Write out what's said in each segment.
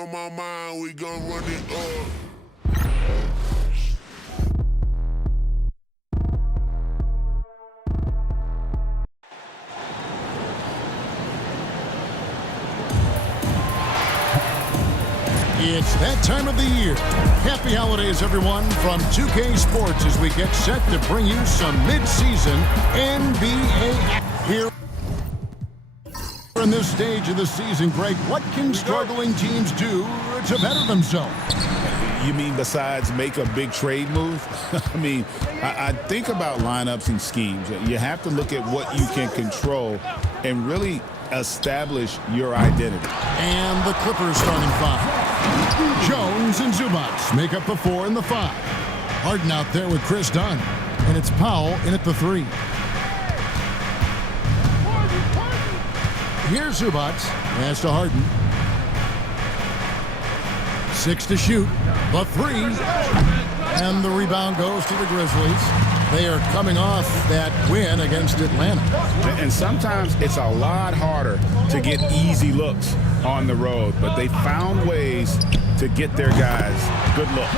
on my mind, we gon' run it up. It's that time of the year. Happy holidays, everyone, from 2K Sports as we get set to bring you some mid-season NBA action here. In this stage of the season, Greg, what can struggling teams do to better themselves? You mean besides make a big trade move? I think about lineups and schemes. You have to look at what you can control and really establish your identity. And the Clippers starting five. Jones and Zubats make up the 4 and the 5. Harden out there with Chris Dunn. And it's Powell in at the 3. Here's Zubats. Pass to Harden. 6 to shoot. The 3. And the rebound goes to the Grizzlies. They are coming off that win against Atlanta. And sometimes it's a lot harder to get easy looks on the road, but they found ways to get their guys good looks.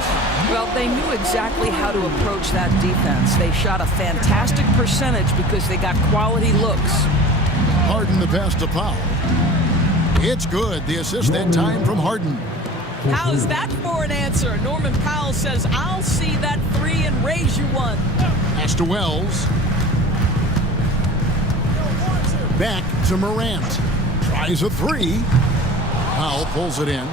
Well, they knew exactly how to approach that defense. They shot a fantastic percentage because they got quality looks. Harden the pass to Powell. It's good. The assist that time from Harden. How's that for an answer? Norman Powell says, I'll see that 3 and raise you one. Pass to Wells. Back to Morant. Tries a 3. Powell pulls it in.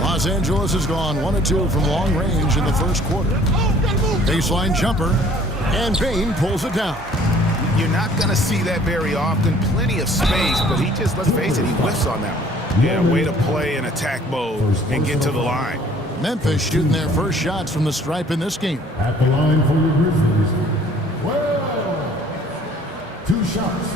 Los Angeles has gone 1 of 2 from long range in the first quarter. Baseline jumper. And Bane pulls it down. You're not going to see that very often. Plenty of space, but he just, let's face it, he whiffs on that one. Yeah, way to play in attack mode and get to the line. Memphis shooting their first shots from the stripe in this game. At the line for the Grizzlies. Well, 2 shots.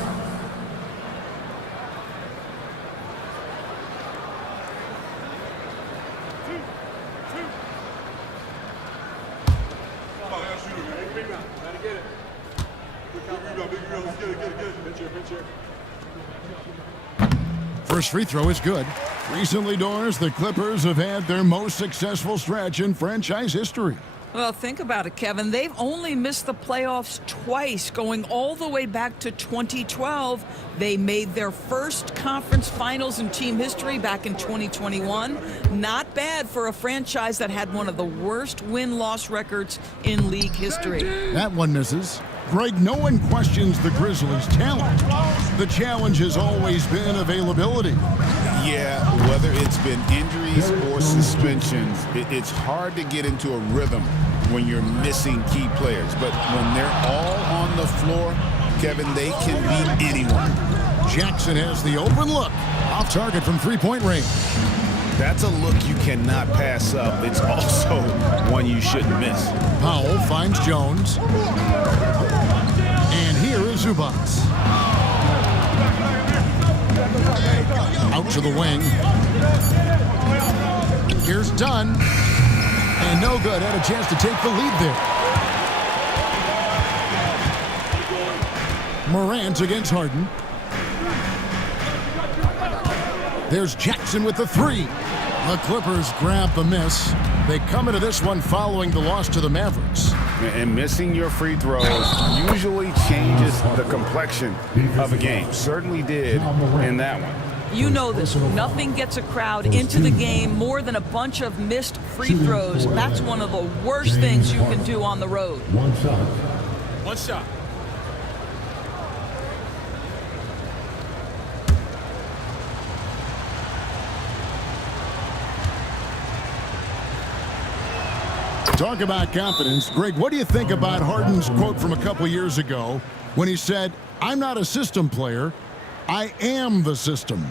First free throw is good. Recently, Doris, the Clippers have had their most successful stretch in franchise history. Well, think about it, Kevin. They've only missed the playoffs twice, going all the way back to 2012. They made their first conference finals in team history back in 2021. Not bad for a franchise that had one of the worst win-loss records in league history. That one misses. Greg, no one questions the Grizzlies' talent. The challenge has always been availability. Yeah, whether it's been injuries or suspensions, it's hard to get into a rhythm when you're missing key players. But when they're all on the floor, Kevin, they can beat anyone. Jackson has the open look. Off target from three-point range. That's a look you cannot pass up. It's also one you shouldn't miss. Powell finds Jones. And here is Zubats. Out to the wing. Here's Dunn. And no good. Had a chance to take the lead there. Morant against Harden. There's Jackson with the 3. The Clippers grab the miss. They come into this one following the loss to the Mavericks. And missing your free throws usually changes the complexion of a game. Certainly did in that one. You know this. Nothing gets a crowd into the game more than a bunch of missed free throws. That's one of the worst things you can do on the road. 1 shot. 1 shot. Talk about confidence. Greg, what do you think about Harden's quote from a couple years ago when he said, "I'm not a system player, I am the system"?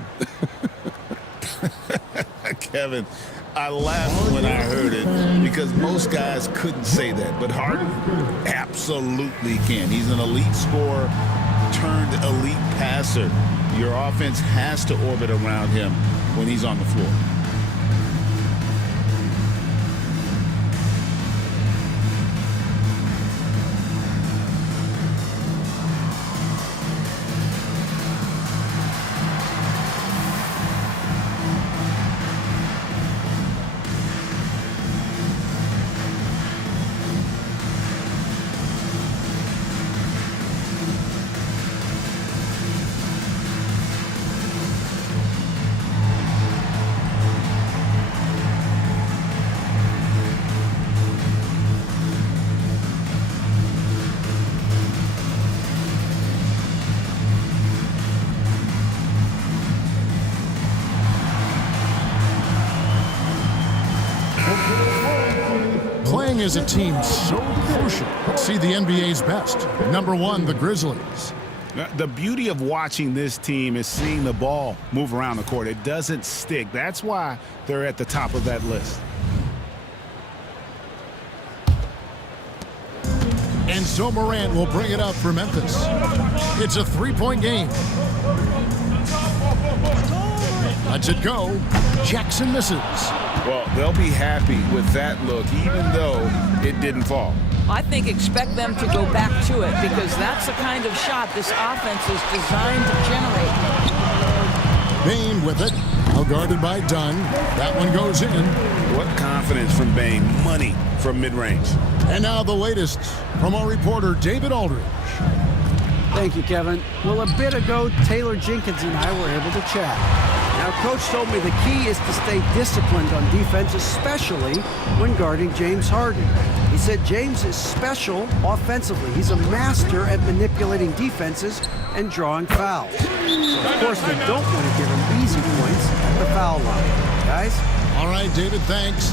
Kevin, I laughed when I heard it because most guys couldn't say that, but Harden absolutely can. He's an elite scorer turned elite passer. Your offense has to orbit around him when he's on the floor. playing as a team so crucial. Let's see the NBA's best. Number 1, the Grizzlies. The beauty of watching this team is seeing the ball move around the court. It doesn't stick. That's why they're at the top of that list. And so Morant will bring it up for Memphis. It's a 3-point game. Lets it go. Jackson misses. Well, they'll be happy with that look, even though it didn't fall. I think expect them to go back to it because that's the kind of shot this offense is designed to generate. Bane with it. Now guarded by Dunn. That one goes in. What confidence from Bane. Money from mid-range. And now the latest from our reporter, David Aldridge. Thank you, Kevin. Well, a bit ago, Taylor Jenkins and I were able to chat. Now, Coach told me the key is to stay disciplined on defense, especially when guarding James Harden. He said James is special offensively. He's a master at manipulating defenses and drawing fouls. So, of course, they don't want to give him easy points at the foul line. Guys? All right, David, thanks.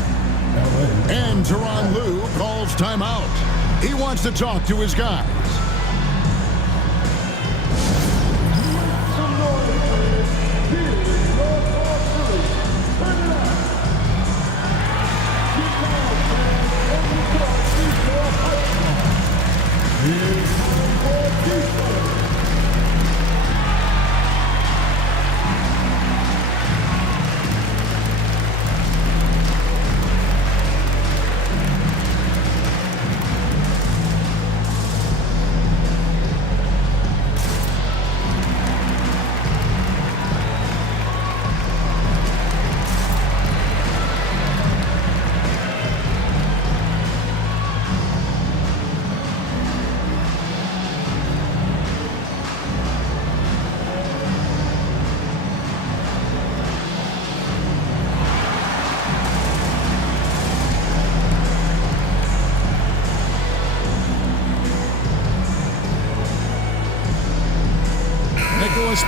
And Tyronn Lue calls timeout. He wants to talk to his guys.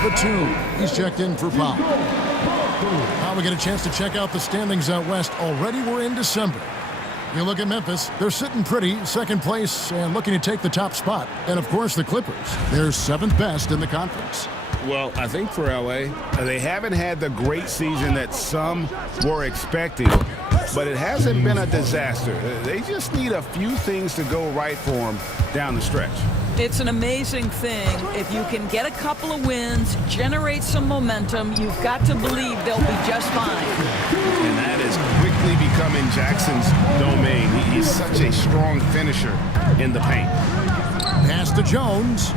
Batum. He's checked in for foul. Now we get a chance to check out the standings out west. Already we're in December. You look at Memphis, they're sitting pretty, second place, and looking to take the top spot. And, of course, the Clippers. They're 7th best in the conference. Well, I think for L.A., they haven't had the great season that some were expecting, but it hasn't been a disaster. They just need a few things to go right for them down the stretch. It's an amazing thing. If you can get a couple of wins, generate some momentum, you've got to believe they'll be just fine. And that is quickly becoming Jackson's domain. He's such a strong finisher in the paint. Pass to Jones.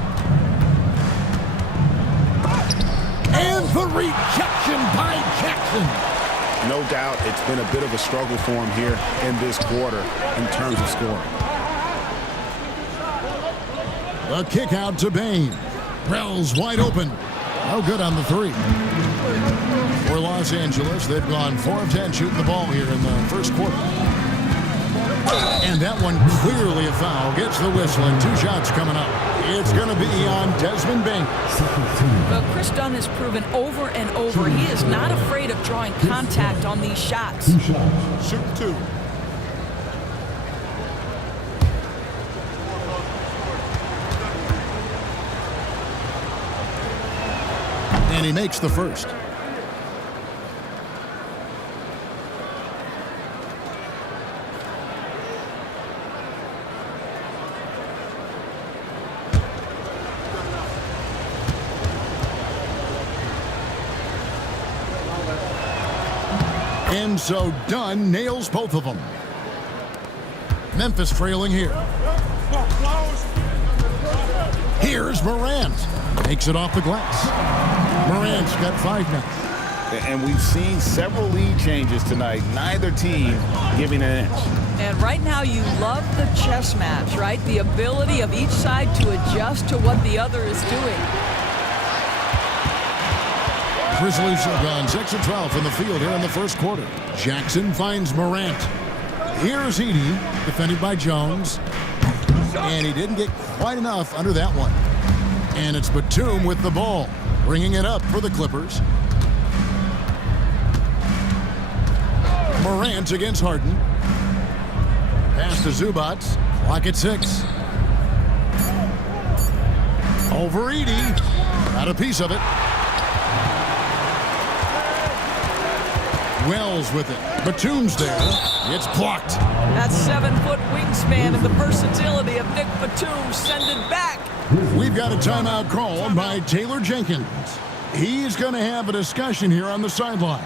And the rejection by Jackson. No doubt it's been a bit of a struggle for him here in this quarter in terms of scoring. A kick out to Bane. Rell's wide open. No good on the three. For Los Angeles, they've gone 4 of 10 shooting the ball here in the first quarter. And that one clearly a foul. Gets the whistle and 2 shots coming up. It's going to be on Desmond Bane. Well, Chris Dunn has proven over and over he is not afraid of drawing contact on these shots. Shoot 2. And he makes the first. And so Dunn nails both of them. Memphis trailing here. Here's Morant. Makes it off the glass. Morant's got 5 now. And we've seen several lead changes tonight. Neither team giving an inch. And right now you love the chess match, right? The ability of each side to adjust to what the other is doing. Grizzlies have gone 6 of 12 in the field here in the first quarter. Jackson finds Morant. Here's Edey, defended by Jones. And he didn't get quite enough under that one. And it's Batum with the ball, bringing it up for the Clippers. Morant against Harden. Pass to Zubats. Clock at 6. Over Edie. Got a piece of it. Wells with it. Batum's there. It's blocked. That 7-foot wingspan and the versatility of Nick Batum send it back. We've got a timeout call by Taylor Jenkins. He's going to have a discussion here on the sideline.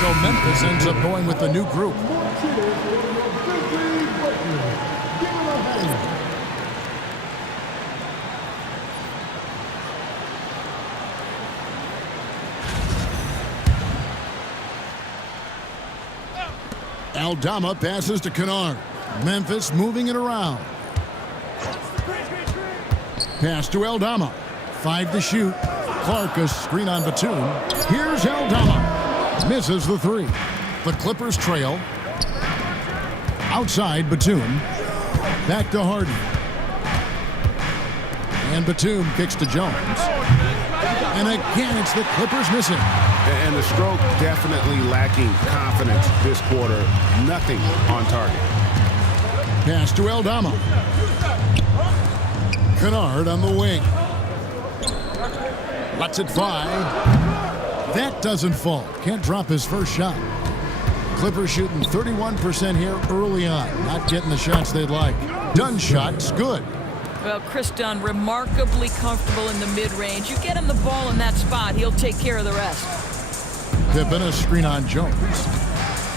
So Memphis ends up going with the new group. Aldama passes to Kennard. Memphis moving it around. Pass to Aldama. 5 to shoot. Clark a screen on Batum. Here's Aldama. Misses the 3. The Clippers trail. Outside Batum. Back to Harden. And Batum kicks to Jones. And again, it's the Clippers missing. And the stroke definitely lacking confidence this quarter. Nothing on target. Pass to Aldama. Kennard on the wing. Lets it fly. That doesn't fall. Can't drop his first shot. Clippers shooting 31% here early on. Not getting the shots they'd like. Dunn shot's good. Well, Chris Dunn, remarkably comfortable in the mid-range. You get him the ball in that spot, he'll take care of the rest. Pippen a screen on Jones.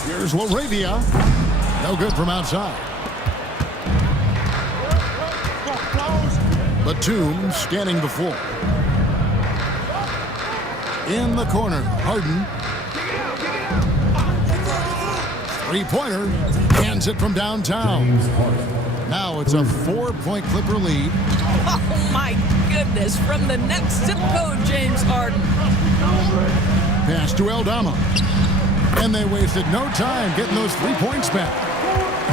Here's Laravia. No good from outside. Batum scanning the floor. In the corner, Harden. Three-pointer. Hands it from downtown. Now it's a 4-point Clipper lead. Oh, my goodness. From the next zip code, James Harden. Pass to Aldama. And they wasted no time getting those 3 points back.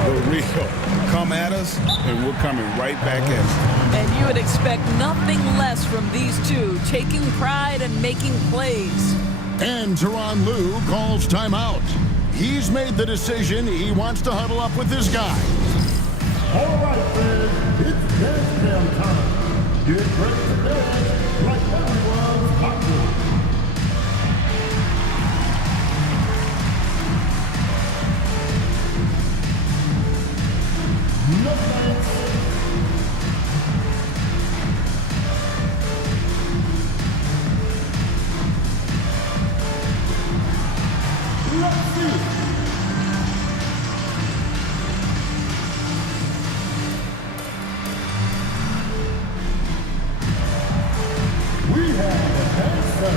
The real. Come at us, and we're coming right back at you. And you would expect nothing less from these two, taking pride and making plays. And Tyronn Lue calls timeout. He's made the decision. He wants to huddle up with his guy. All right, fans, it's dance jam time. Get ready to dance like everyone's hot. No thanks. Let's see. We have the answer.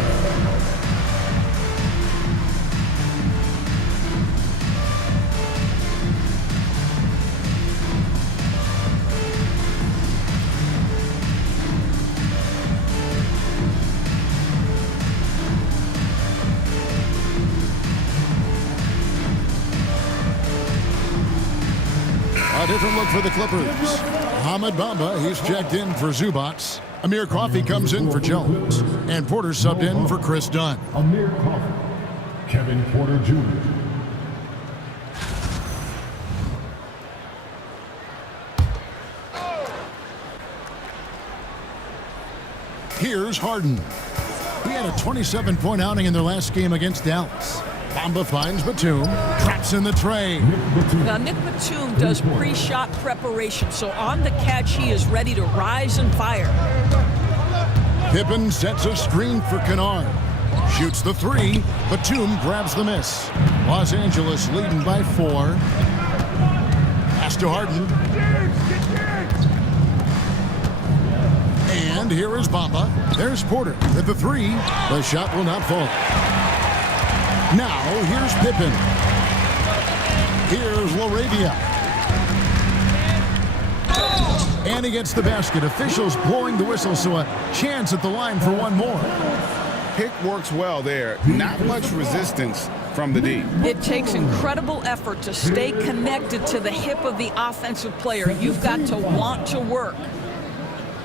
A different look for the Clippers. Ahmed Bamba, he's checked in for Zubats. Amir Coffey comes in for Jones. And Porter subbed in for Chris Dunn. Amir Coffey, Kevin Porter Jr. Here's Harden. He had a 27-point outing in their last game against Dallas. Bamba finds Batum, traps in the tray. Now, Nick Batum does pre-shot preparation, so on the catch, he is ready to rise and fire. Pippen sets a screen for Kennard. Shoots the three. Batum grabs the miss. Los Angeles leading by 4. Pass to Harden. And here is Bamba. There's Porter with the 3. The shot will not fall. Now, here's Pippen. Here's LaRavia. And he gets the basket. Officials blowing the whistle, so a chance at the line for one more. Pick works well there. Not much resistance from the D. It takes incredible effort to stay connected to the hip of the offensive player. You've got to want to work.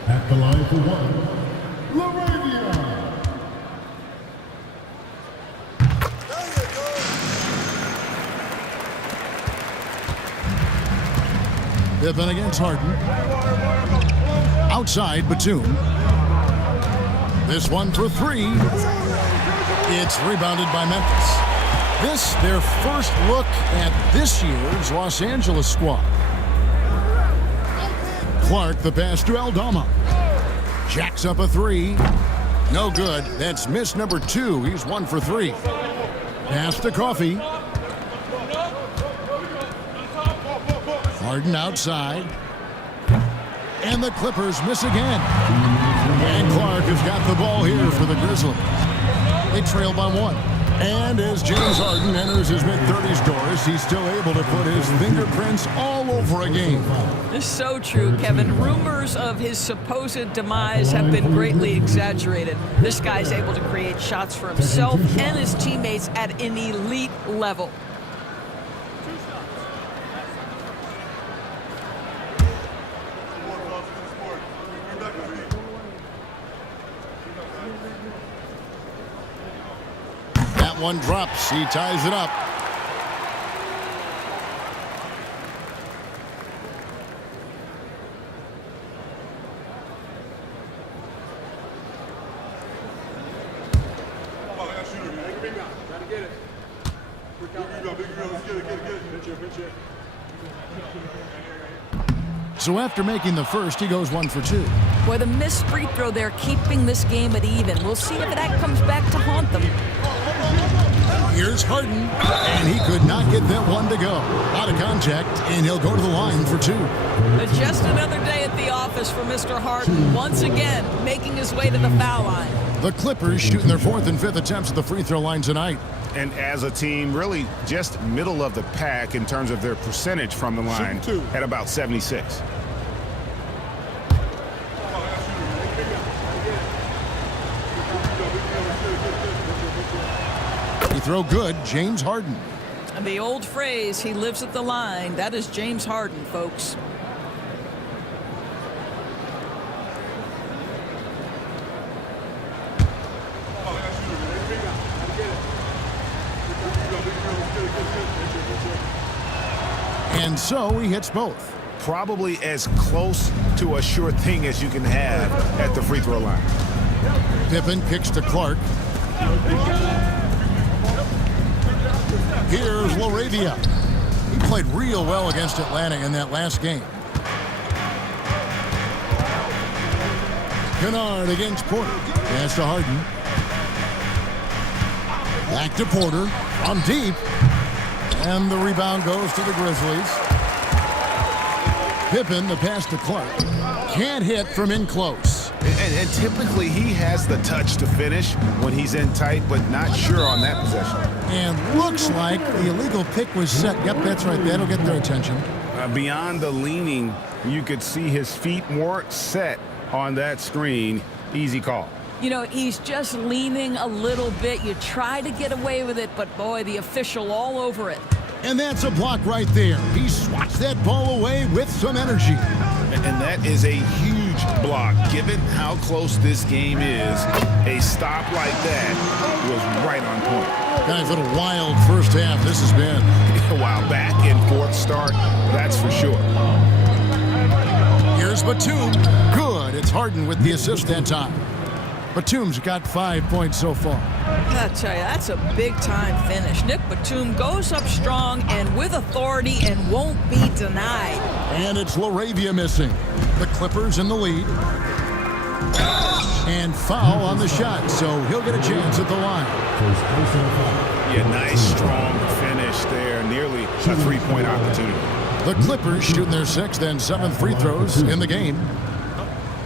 At the line for one, LaRavia. Pippen against Harden. Outside, Batum. This one for 3. It's rebounded by Memphis. This, their first look at this year's Los Angeles squad. Clark, the pass to Aldama. Jacks up a 3. No good. That's miss number 2. He's 1 for 3. Pass to Coffee. Harden outside. And the Clippers miss again. And Clark has got the ball here for the Grizzlies. They trail by 1. And as James Harden enters his mid-30s, Doris, he's still able to put his fingerprints all over a game. It's so true, Kevin. Rumors of his supposed demise have been greatly exaggerated. This guy's able to create shots for himself and his teammates at an elite level. One drops. He ties it up. So after making the first, he goes 1 for 2. Boy, the missed free throw there, keeping this game at even. We'll see if that comes back to haunt them. Here's Harden, and he could not get that one to go. Out of contact, and he'll go to the line for 2. Just another day at the office for Mr. Harden, once again making his way to the foul line. The Clippers shooting their 4th and 5th attempts at the free throw line tonight. And as a team, really just middle of the pack in terms of their percentage from the line at about 76. Throw good, James Harden. And the old phrase, he lives at the line, that is James Harden, folks. And so he hits both. Probably as close to a sure thing as you can have at the free throw line. Pippen kicks to Clark. Here's LaRavia. He played real well against Atlanta in that last game. Kennard against Porter. Pass to Harden. Back to Porter. From deep. And the rebound goes to the Grizzlies. Pippen, the pass to Clark. Can't hit from in close. And typically he has the touch to finish when he's in tight, but not sure on that possession. And looks like the illegal pick was set. Yep, that's right. That'll get their attention. Beyond the leaning, you could see his feet more set on that screen. Easy call. You know, he's just leaning a little bit. You try to get away with it, but boy, the official all over it. And that's a block right there. He swats that ball away with some energy. And that is a huge block. Given how close this game is, a stop like that was right on point. Guys, what a wild first half this has been. Wow, back and forth start, that's for sure. Here's Batum. Good. It's Harden with the assist that time. Batum's got 5 points so far. I tell you, that's a big-time finish. Nick Batum goes up strong and with authority and won't be denied. And it's LaRavia missing. The Clippers in the lead. And foul on the shot, so he'll get a chance at the line. Yeah, nice, strong finish there. Nearly a three-point opportunity. The Clippers shooting their 6th and 7th free throws in the game.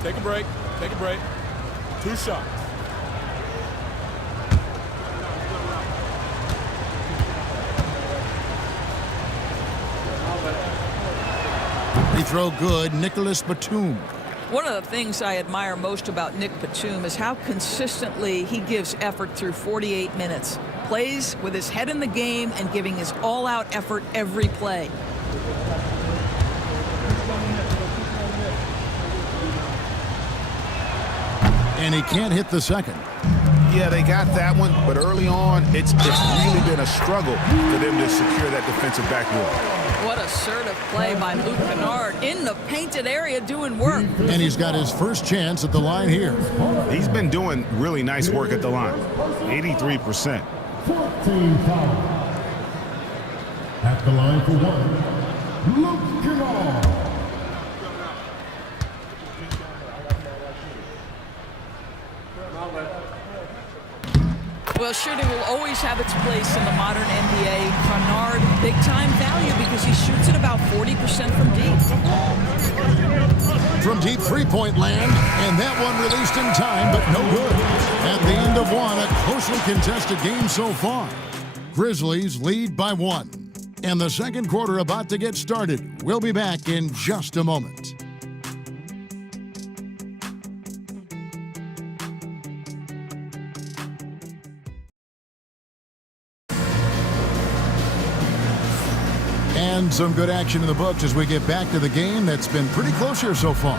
Take a break. Take a break. 2 shots. Free throw good, Nicholas Batum. One of the things I admire most about Nick Batum is how consistently he gives effort through 48 minutes. Plays with his head in the game and giving his all-out effort every play. And he can't hit the second. Yeah, they got that one, but early on, it's really been a struggle for them to secure that defensive backboard. What assertive play by Luke Kennard in the painted area doing work. And he's got his first chance at the line here. He's been doing really nice work at the line. 83%. 14 fouls. At the line for one, Luke Kennard. Well, shooting will always have its place in the modern NBA. Kennard, big-time value because he shoots it about 40% from deep. From deep three-point land, and that one released in time, but no good. At the end of one, a closely contested game so far. Grizzlies lead by 1. And the second quarter about to get started. We'll be back in just a moment. And some good action in the books as we get back to the game that's been pretty close here so far.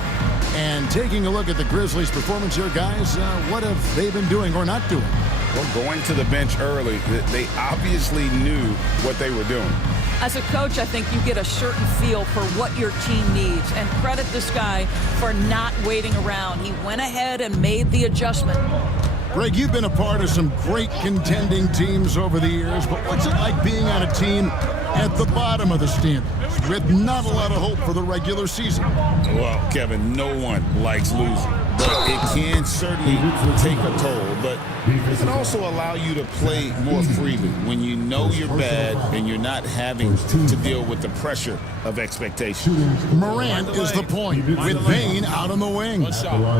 And taking a look at the Grizzlies' performance here, guys, what have they been doing or not doing? Well, going to the bench early, they obviously knew what they were doing. As a coach, I think you get a certain feel for what your team needs, and credit this guy for not waiting around. He went ahead and made the adjustment. Greg, you've been a part of some great contending teams over the years, but what's it like being on a team at the bottom of the standings with not a lot of hope for the regular season? Well, Kevin, no one likes losing, but it can certainly take a toll, but it can also allow you to play more freely when you know you're bad and you're not having to deal with the pressure of expectation. Morant is the point with Bain out on the wing.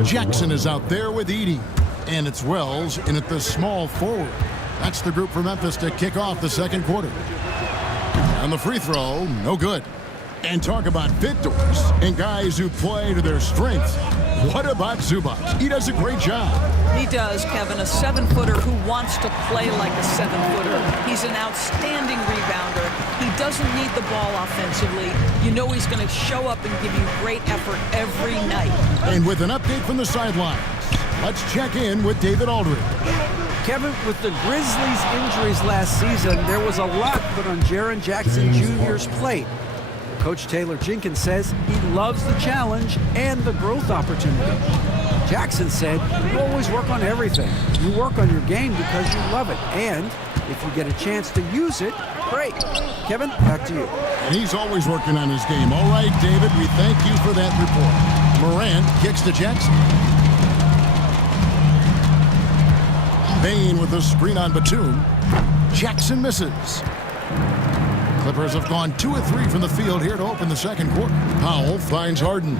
Jackson is out there with Edey. And it's Wells in at the small forward. That's the group for Memphis to kick off the second quarter. And the free throw, no good. And talk about victors and guys who play to their strengths. What about Zubac? He does a great job. He does, Kevin, a 7-footer who wants to play like a 7-footer. He's an outstanding rebounder. He doesn't need the ball offensively. You know he's going to show up and give you great effort every night. And with an update from the sidelines, let's check in with David Aldridge. Kevin, with the Grizzlies' injuries last season, there was a lot put on Jaren Jackson Jr.'s plate. Coach Taylor Jenkins says he loves the challenge and the growth opportunity. Jackson said, you always work on everything. You work on your game because you love it. And if you get a chance to use it, great. Kevin, back to you. And he's always working on his game. All right, David, we thank you for that report. Morant kicks to Jackson. Bain with the screen on Batum. Jackson misses. Clippers have gone 2 of 3 from the field here to open the second quarter. Powell finds Harden.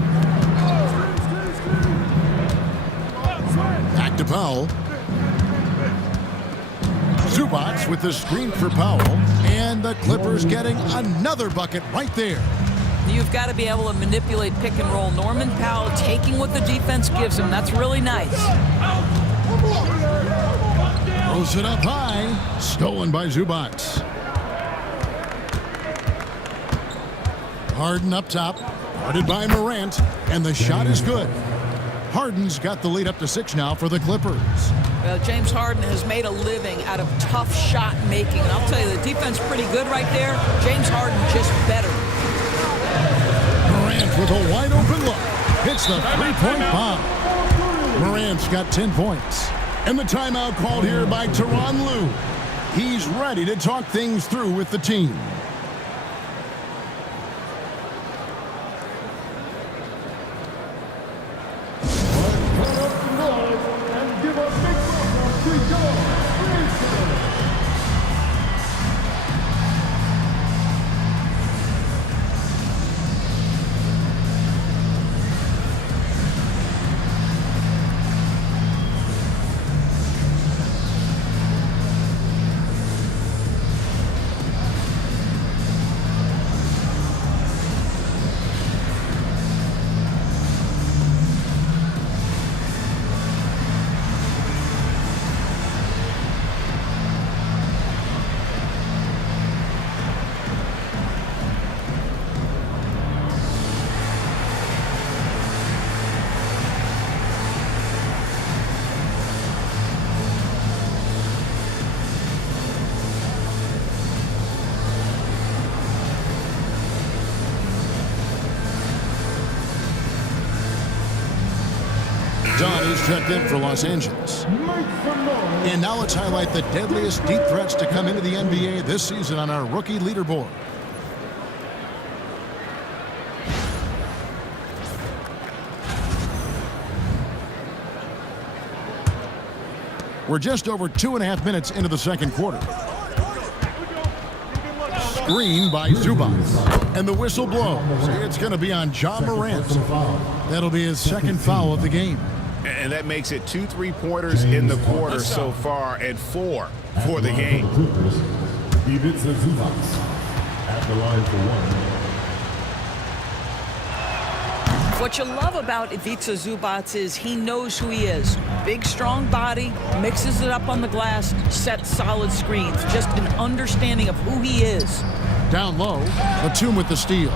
Back to Powell. Zubac with the screen for Powell. And the Clippers getting another bucket right there. You've got to be able to manipulate pick and roll. Norman Powell taking what the defense gives him. That's really nice. Throws it up high. Stolen by Zubac. Harden up top. Guarded by Morant. And the shot is good. Harden's got the lead up to 6 now for the Clippers. Well, James Harden has made a living out of tough shot making. And I'll tell you, the defense pretty good right there. James Harden just better. Morant with a wide open look. Hits the three-point bomb. Morant Morant's got 10 points. And the timeout called here by Tyronn Lue. He's ready to talk things through with the team. John is checked in for Los Angeles. And now let's highlight the deadliest deep threats to come into the NBA this season on our rookie leaderboard. We're just over 2.5 minutes into the second quarter. Screen by Zubac. And the whistle blows. It's going to be on Ja Morant. That'll be his second foul of the game. And that makes it 2 3-pointers in the quarter so far and 4 for the game. Ivica Zubac at the line for one. What you love about Ivica Zubac is he knows who he is. Big, strong body, mixes it up on the glass, sets solid screens. Just an understanding of who he is. Down low, Batum with the steal.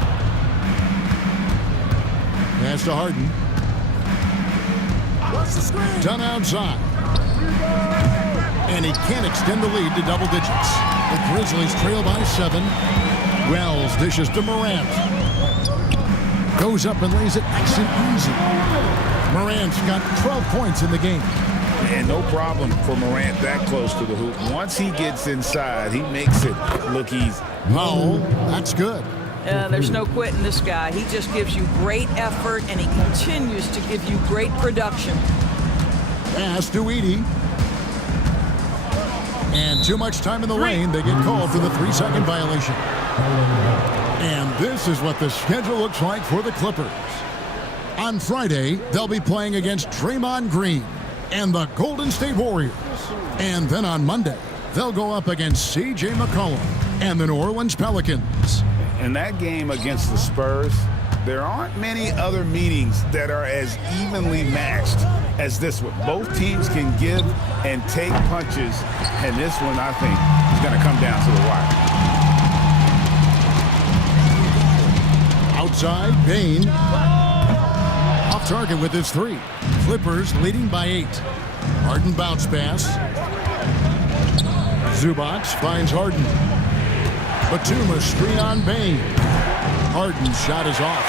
Pass to Harden. Done outside. And he can't extend the lead to double digits. The Grizzlies trail by 7. Wells dishes to Morant. Goes up and lays it nice and easy. Morant's got 12 points in the game. And no problem for Morant that close to the hoop. Once he gets inside, he makes it look easy. Oh, that's good. There's no quitting this guy. He just gives you great effort, and he continues to give you great production. Pass to Edey. And too much time in the lane. They get called for the 3-second violation. And this is what the schedule looks like for the Clippers. On Friday, they'll be playing against Draymond Green and the Golden State Warriors. And then on Monday, they'll go up against C.J. McCollum and the New Orleans Pelicans. In that game against the Spurs, there aren't many other meetings that are as evenly matched as this one. Both teams can give and take punches, and this one, I think, is going to come down to the wire. Outside, Bane. Off target with his 3. Clippers leading by 8. Harden bounce pass. Zubac finds Harden. Batum a screen on Bane. Harden's shot is off.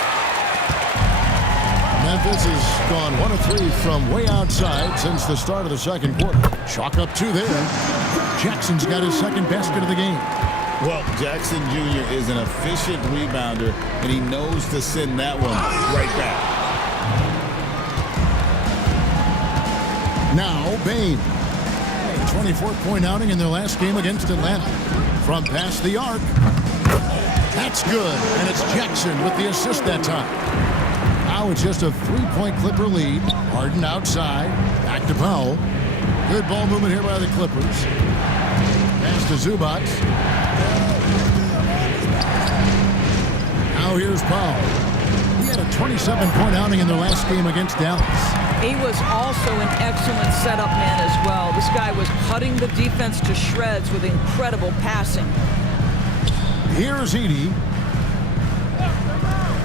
Memphis has gone 1 of 3 from way outside since the start of the second quarter. Chalk up 2 there. Jackson's got his second basket of the game. Well, Jackson Jr. is an efficient rebounder, and he knows to send that one right back. Now, Bane. 24-point outing in their last game against Atlanta. From past the arc. That's good, and it's Jackson with the assist that time. Now it's just a 3-point Clipper lead. Harden outside. Back to Powell. Good ball movement here by the Clippers. Pass to Zubac. Now here's Powell. He had a 27-point outing in their last game against Dallas. He was also an excellent setup man as well. This guy was cutting the defense to shreds with incredible passing. Here's Edey.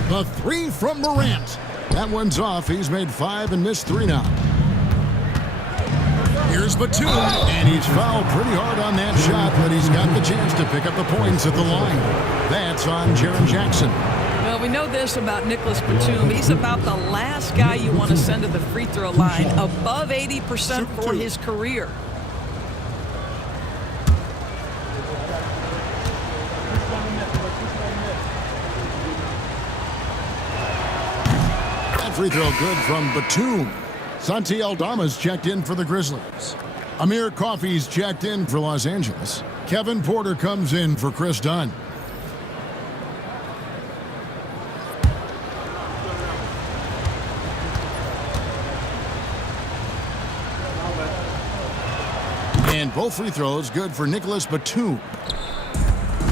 The 3 from Morant. That one's off. He's made 5 and missed 3 now. Here's Batum, and he's fouled pretty hard on that shot, but he's got the chance to pick up the points at the line. That's on Jaren Jackson. Well, We know this about Nicholas Batum. He's about the last guy you want to send to the free throw line, above 80% for his career. That free throw good from Batum. Santi Aldama's checked in for the Grizzlies. Amir Coffey's checked in for Los Angeles. Kevin Porter comes in for Chris Dunn. And both free throws good for Nicholas Batum.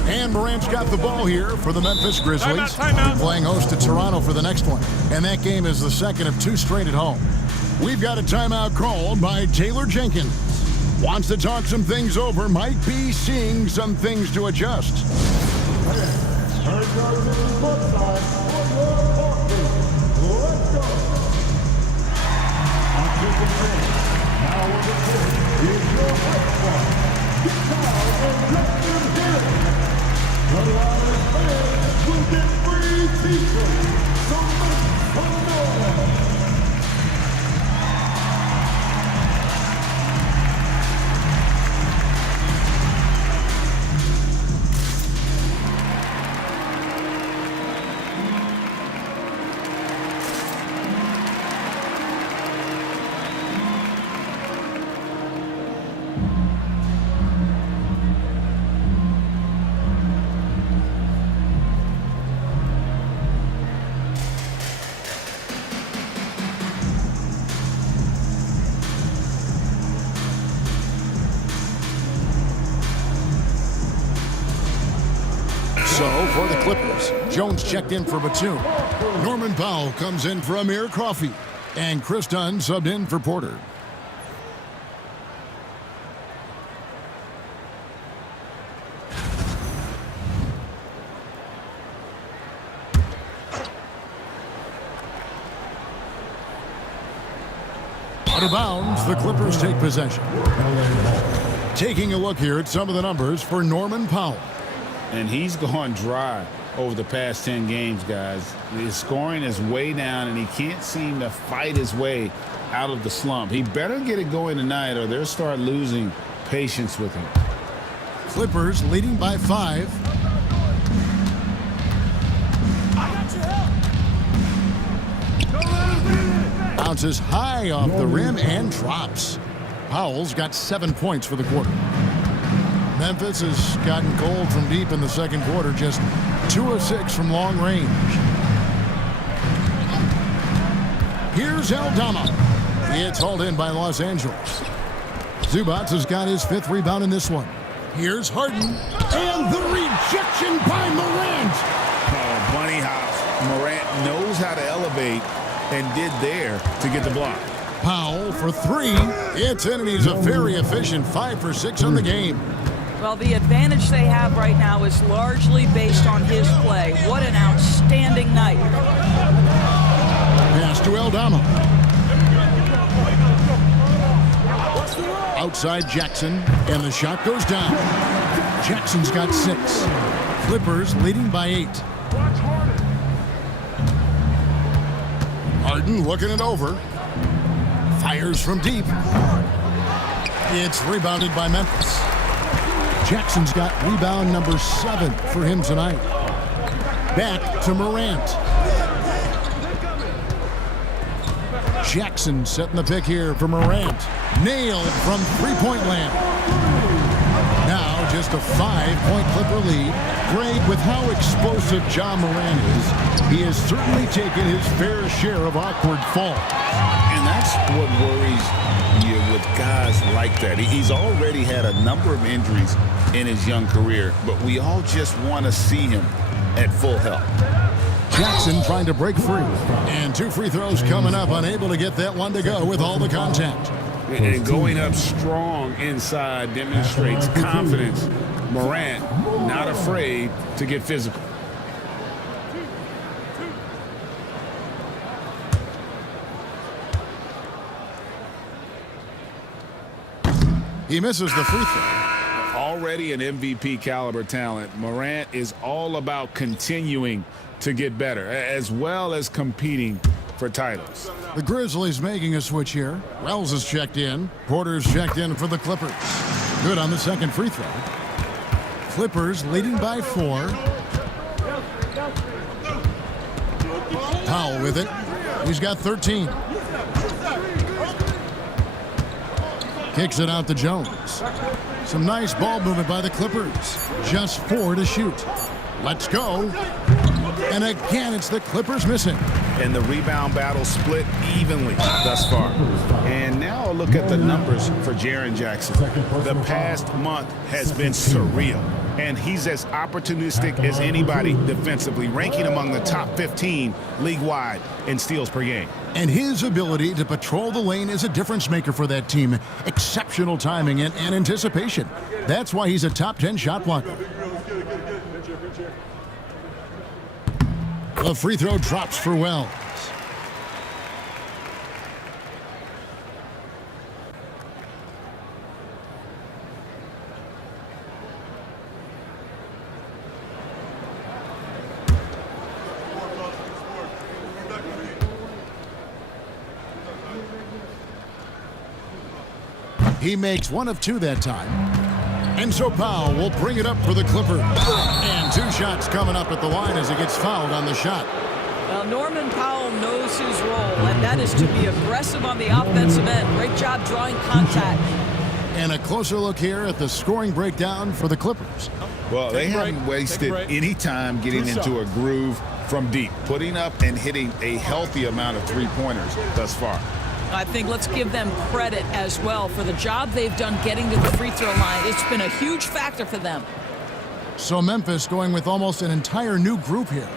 And Morant's got the ball here for the Memphis Grizzlies. Timeout. Playing host to Toronto for the next one. And that game is the second of 2 straight at home. We've got a timeout called by Taylor Jenkins. Wants to talk some things over, might be seeing some things to adjust. Turn goes to the foot side for your parking. Let's go. On the pitch. Now on the pitch is your head spot. Guitar and Justin Hill. The loudest fans will get free t-shirts. So make some noise. So for the Clippers, Jones checked in for Batum. Norman Powell comes in for Amir Coffey. And Chris Dunn subbed in for Porter. Out of bounds, the Clippers take possession. Taking a look here at some of the numbers for Norman Powell. And he's gone dry over the past 10 games, guys. His scoring is way down, and he can't seem to fight his way out of the slump. He better get it going tonight, or they'll start losing patience with him. Clippers leading by 5. Bounces high off the rim and drops. Powell's got 7 points for the quarter. Memphis has gotten cold from deep in the second quarter, just 2 of 6 from long range. Here's Aldama. It's hauled in by Los Angeles. Zubac has got his 5th rebound in this one. Here's Harden. And the rejection by Morant. Oh, bunny house. Morant knows how to elevate and did there to get the block. Powell for 3. It's in, and he's a very efficient 5 for 6 on the game. Well, the advantage they have right now is largely based on his play. What an outstanding night. Pass to Aldama. Outside Jackson, and the shot goes down. Jackson's got 6. Clippers leading by 8. Harden looking it over. Fires from deep. It's rebounded by Memphis. Jackson's got rebound number 7 for him tonight. Back to Morant. Jackson setting the pick here for Morant. Nailed from three-point land. Now just a 5-point Clipper lead. Greg, with how explosive Ja Morant is, he has certainly taken his fair share of awkward falls. And that's what worries you with guys like that. He's already had a number of injuries in his young career, but we all just want to see him at full health. Jackson trying to break free. And 2 free throws coming up, unable to get that one to go with all the contact. And going up strong inside demonstrates confidence. Morant not afraid to get physical. He misses the free throw. All already an MVP caliber talent, Morant is all about continuing to get better, as well as competing for titles. The Grizzlies making a switch here. Wells is checked in. Porter's checked in for the Clippers. Good on the second free throw. Clippers leading by 4. Powell with it. He's got 13. Kicks it out to Jones. Some nice ball movement by the Clippers. Just 4 to shoot. Let's go. And again, it's the Clippers missing. And the rebound battle split evenly thus far. And now a look at the numbers for Jaren Jackson. The past month has been surreal. And he's as opportunistic as anybody defensively, ranking among the top 15 league-wide in steals per game. And his ability to patrol the lane is a difference maker for that team. Exceptional timing and anticipation. That's why he's a top 10 shot blocker. The free throw drops for Wells. He makes 1 of 2 that time. And so Powell will bring it up for the Clippers. And 2 shots coming up at the line as he gets fouled on the shot. Well, Norman Powell knows his role, and that is to be aggressive on the offensive end. Great job drawing contact. And a closer look here at the scoring breakdown for the Clippers. Well, they haven't wasted any time getting into a groove from deep, putting up and hitting a healthy amount of three-pointers thus far. I think let's give them credit as well for the job they've done getting to the free throw line. It's been a huge factor for them. So Memphis going with almost an entire new group here.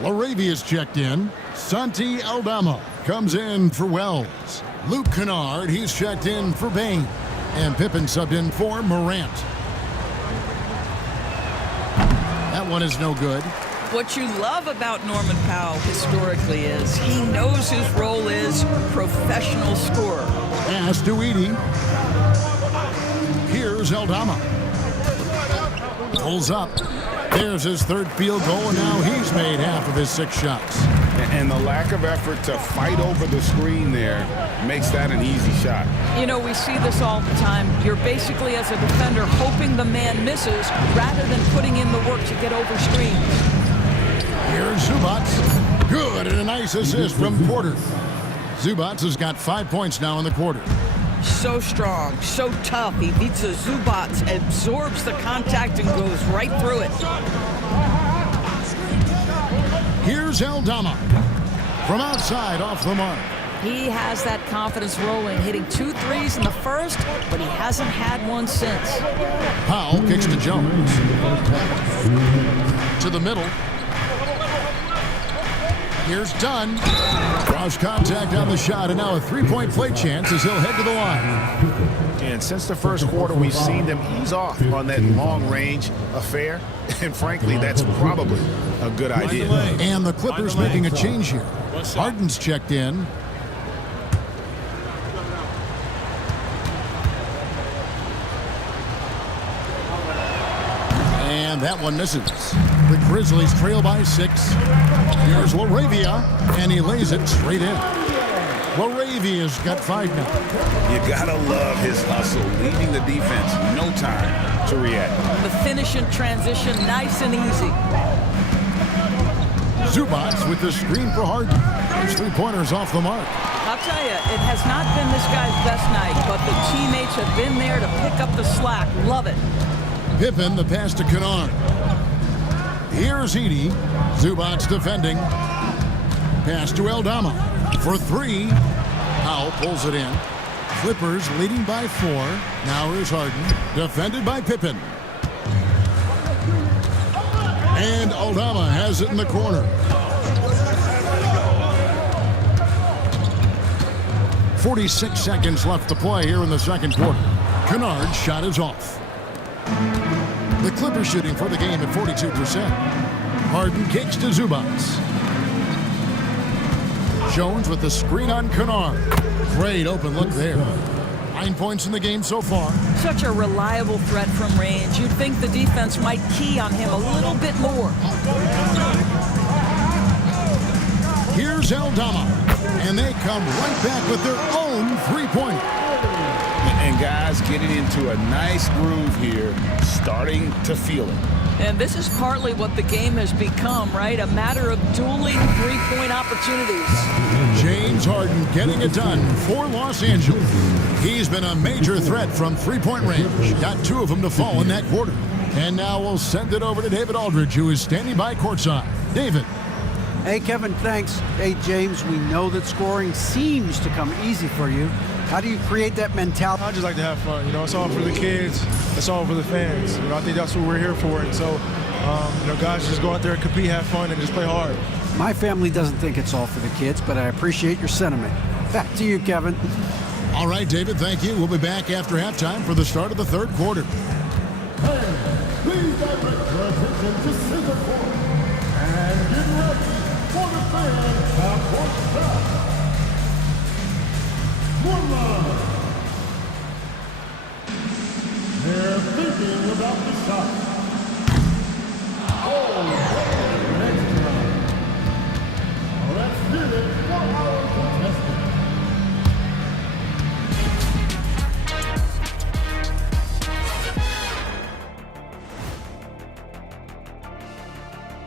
Laravia's checked in. Santi Aldama comes in for Wells. Luke Kennard, he's checked in for Bain. And Pippen subbed in for Morant. That one is no good. What you love about Norman Powell historically is he knows his role is professional scorer. Pass to Edey. Here's Aldama. Pulls up. There's his 3rd field goal, and now he's made half of his 6 shots. And the lack of effort to fight over the screen there makes that an easy shot. You know, we see this all the time. You're basically, as a defender, hoping the man misses rather than putting in the work to get over screens. Here's Zubats. Good, and a nice assist from Porter. Zubats has got 5 points now in the quarter. So strong, so tough. He beats a Zubats, absorbs the contact, and goes right through it. Here's Aldama. From outside, off the mark. He has that confidence rolling, hitting 2 threes in the first, but he hasn't had one since. Powell kicks to Jones. To the middle. Here's Dunn. Draws contact on the shot, and now a 3-point play chance as he'll head to the line. And since the first quarter, we've seen them ease off on that long-range affair. And frankly, that's probably a good idea. And the Clippers making a change here. Harden's checked in. And that one misses. The Grizzlies trail by 6. Here's Laravia, and he lays it straight in. Laravia's got 5 now. You gotta love his hustle, leaving the defense no time to react. The finish in transition, nice and easy. Zubats with the screen for Harden. His 3-pointers off the mark. I'll tell you, it has not been this guy's best night, but the teammates have been there to pick up the slack. Love it. Pippen, the pass to Kennard. Here's Edey. Zubats defending. Pass to Aldama for 3. Powell pulls it in. Clippers leading by 4. Now here's Harden. Defended by Pippen. And Aldama has it in the corner. 46 seconds left to play here in the second quarter. Kennard's shot is off. The Clippers shooting for the game at 42%. Harden kicks to Zubats. Jones with the screen on Kennard. Great open look there. 9 points in the game so far. Such a reliable threat from range. You'd think the defense might key on him a little bit more. Here's Aldama, and they come right back with their own three-pointer. And guys getting into a nice groove here, starting to feel it. And this is partly what the game has become, right? A matter of dueling three-point opportunities. James Harden getting it done for Los Angeles. He's been a major threat from three-point range. Got 2 of them to fall in that quarter. And now we'll send it over to David Aldridge, who is standing by courtside. David. Hey, Kevin, thanks. Hey, James, we know that scoring seems to come easy for you. How do you create that mentality? I just like to have fun. You know, it's all for the kids. It's all for the fans. You know, I think that's what we're here for. And so, you know, guys just go out there and compete, have fun, and just play hard. My family doesn't think it's all for the kids, but I appreciate your sentiment. Back to you, Kevin. All right, David, thank you. We'll be back after halftime for the start of the third quarter. Please direct your attention to center court and get ready for the fans at court stop. One line. They're thinking about the shot. Oh, next round. Let's get it for our contestant.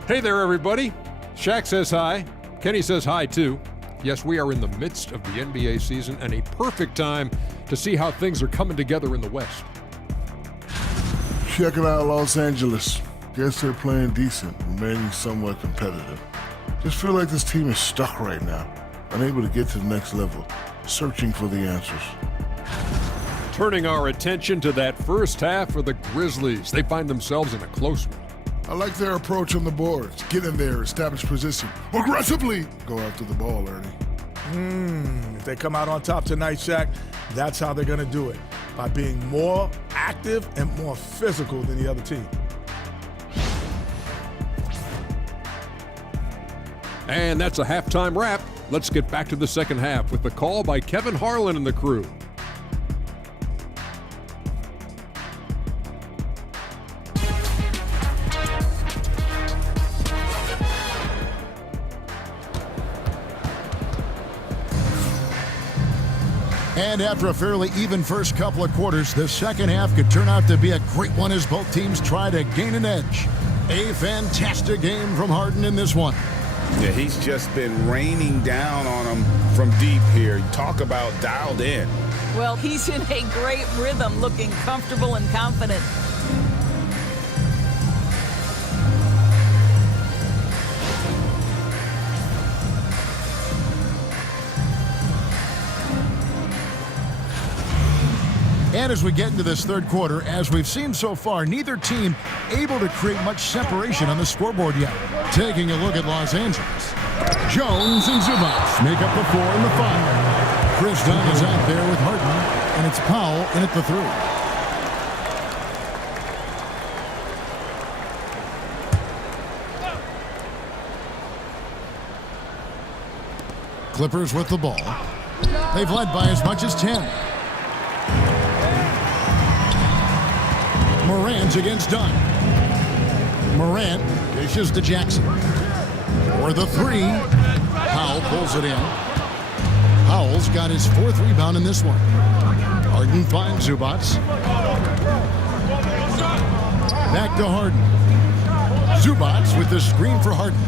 Hey there, everybody. Shaq says hi. Kenny says hi, too. Yes, we are in the midst of the NBA season and a perfect time to see how things are coming together in the West. Checking out Los Angeles. Guess they're playing decent, remaining somewhat competitive. Just feel like this team is stuck right now, unable to get to the next level, searching for the answers. Turning our attention to that first half for the Grizzlies. They find themselves in a close one. I like their approach on the boards. Get in there, establish position, aggressively go after the ball, Ernie. If they come out on top tonight, Shaq, that's how they're going to do it, by being more active and more physical than the other team. And that's a halftime wrap. Let's get back to the second half with the call by Kevin Harlan and the crew. And after a fairly even first couple of quarters, the second half could turn out to be a great one as both teams try to gain an edge. A fantastic game from Harden in this one. Yeah, he's just been raining down on them from deep here. Talk about dialed in. Well, he's in a great rhythm, looking comfortable and confident. And as we get into this third quarter, as we've seen so far, neither team able to create much separation on the scoreboard yet. Taking a look at Los Angeles. Jones and Zubac make up the 4 and the 5. Chris Dunn is out there with Harden, and it's Powell in at the 3. Clippers with the ball. They've led by as much as 10. Morant's against Dunn. Morant dishes to Jackson. For the 3. Powell pulls it in. Powell's got his 4th rebound in this one. Harden finds Zubac. Back to Harden. Zubac with the screen for Harden.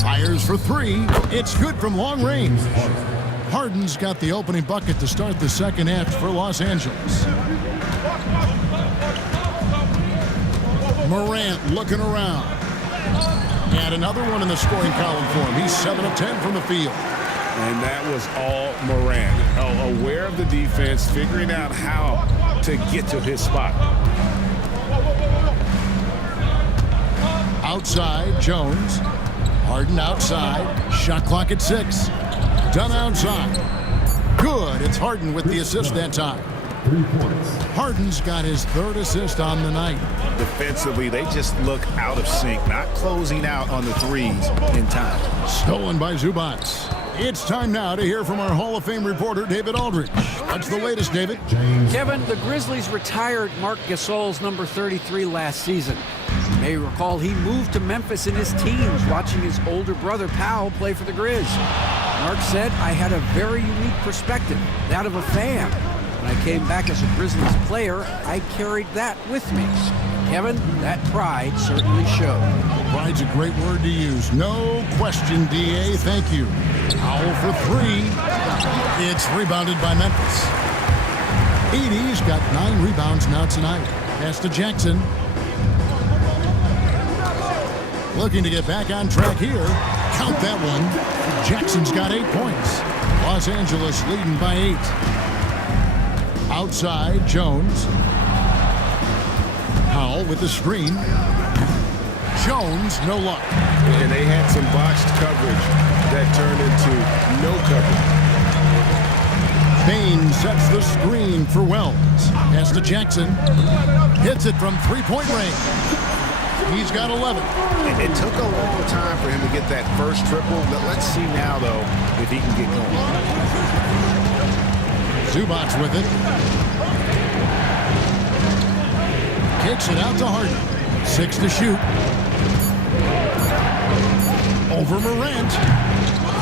Fires for 3. It's good from long range. Harden's got the opening bucket to start the second half for Los Angeles. Morant looking around. And another one in the scoring column for him. He's 7 of 10 from the field. And that was all Morant. Aware of the defense, figuring out how to get to his spot. Outside, Jones. Harden outside. Shot clock at 6. Dunn outside. Good. It's Harden with the assist that time. Harden's got his 3rd assist on the night. Defensively, they just look out of sync, not closing out on the threes in time. Stolen by Zubac. It's time now to hear from our Hall of Fame reporter, David Aldridge. What's the latest, David? Kevin, the Grizzlies retired Marc Gasol's number 33 last season. You may recall he moved to Memphis in his teens, watching his older brother Powell play for the Grizz. Marc said, "I had a very unique perspective, that of a fan. When I came back as a Grizzlies player, I carried that with me." Kevin, that pride certainly showed. Pride's a great word to use. No question, D.A. Thank you. Powell for three. It's rebounded by Memphis. Edey's got 9 rebounds now tonight. Pass to Jackson. Looking to get back on track here. Count that one. Jackson's got 8 points. Los Angeles leading by 8. Outside, Jones. Powell with the screen. Jones, no luck. And they had some botched coverage that turned into no coverage. Bain sets the screen for Wells. Pass to Jackson. Hits it from three-point range. He's got 11. It took a long time for him to get that first triple. But let's see now, though, if he can get going. Zubac's with it. Kicks it out to Harden. 6 to shoot. Over Morant.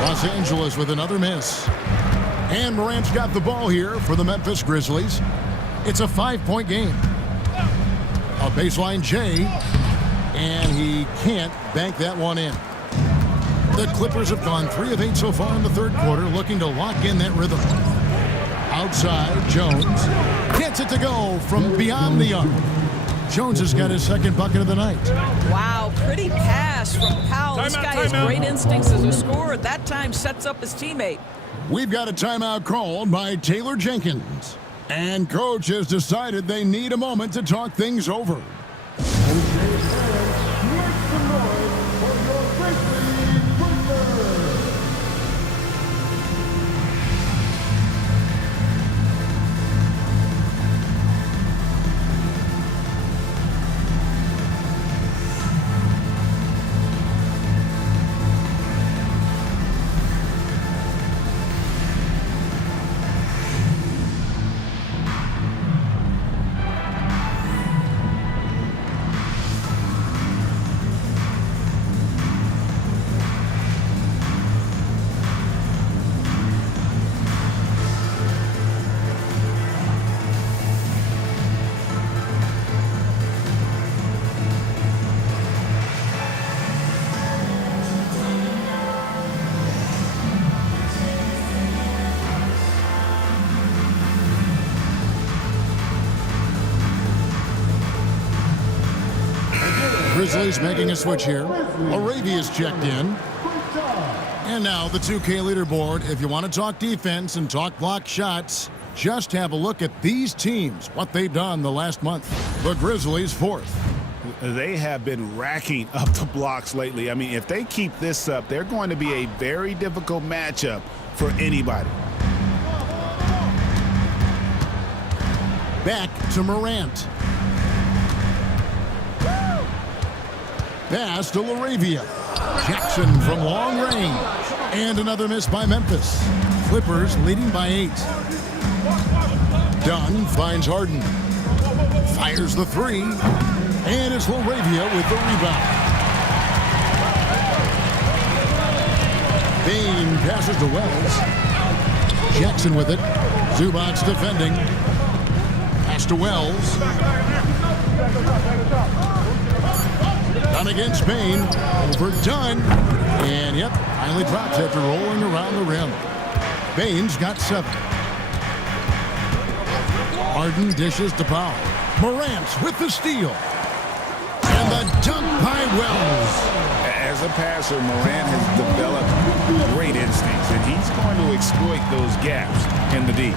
Los Angeles with another miss. And Morant's got the ball here for the Memphis Grizzlies. It's a 5-point game. A baseline J. And he can't bank that one in. The Clippers have gone 3 of 8 so far in the third quarter, looking to lock in that rhythm. Outside, Jones gets it to go from beyond the arc. Jones has got his second bucket of the night. Wow, pretty pass from Powell. This guy has great instincts as a scorer. That time sets up his teammate. We've got a timeout called by Taylor Jenkins. And coach has decided they need a moment to talk things over. Grizzlies making a switch here. Aravia's checked in. And now the 2K leaderboard. If you want to talk defense and talk block shots, just have a look at these teams, what they've done the last month. The Grizzlies 4th. They have been racking up the blocks lately. I mean, if they keep this up, they're going to be a very difficult matchup for anybody. Back to Morant. Pass to LaRavia. Jackson from long range. And another miss by Memphis. Clippers leading by 8. Dunn finds Harden. Fires the 3. And it's LaRavia with the rebound. Bain passes to Wells. Jackson with it. Zubac's defending. Pass to Wells. Dunn against Bain. Overdone. And yep, finally drops after rolling around the rim. Bain's got 7. Harden dishes to Powell. Morant with the steal. And the dunk by Wells. As a passer, Morant has developed great instincts, and he's going to exploit those gaps in the D.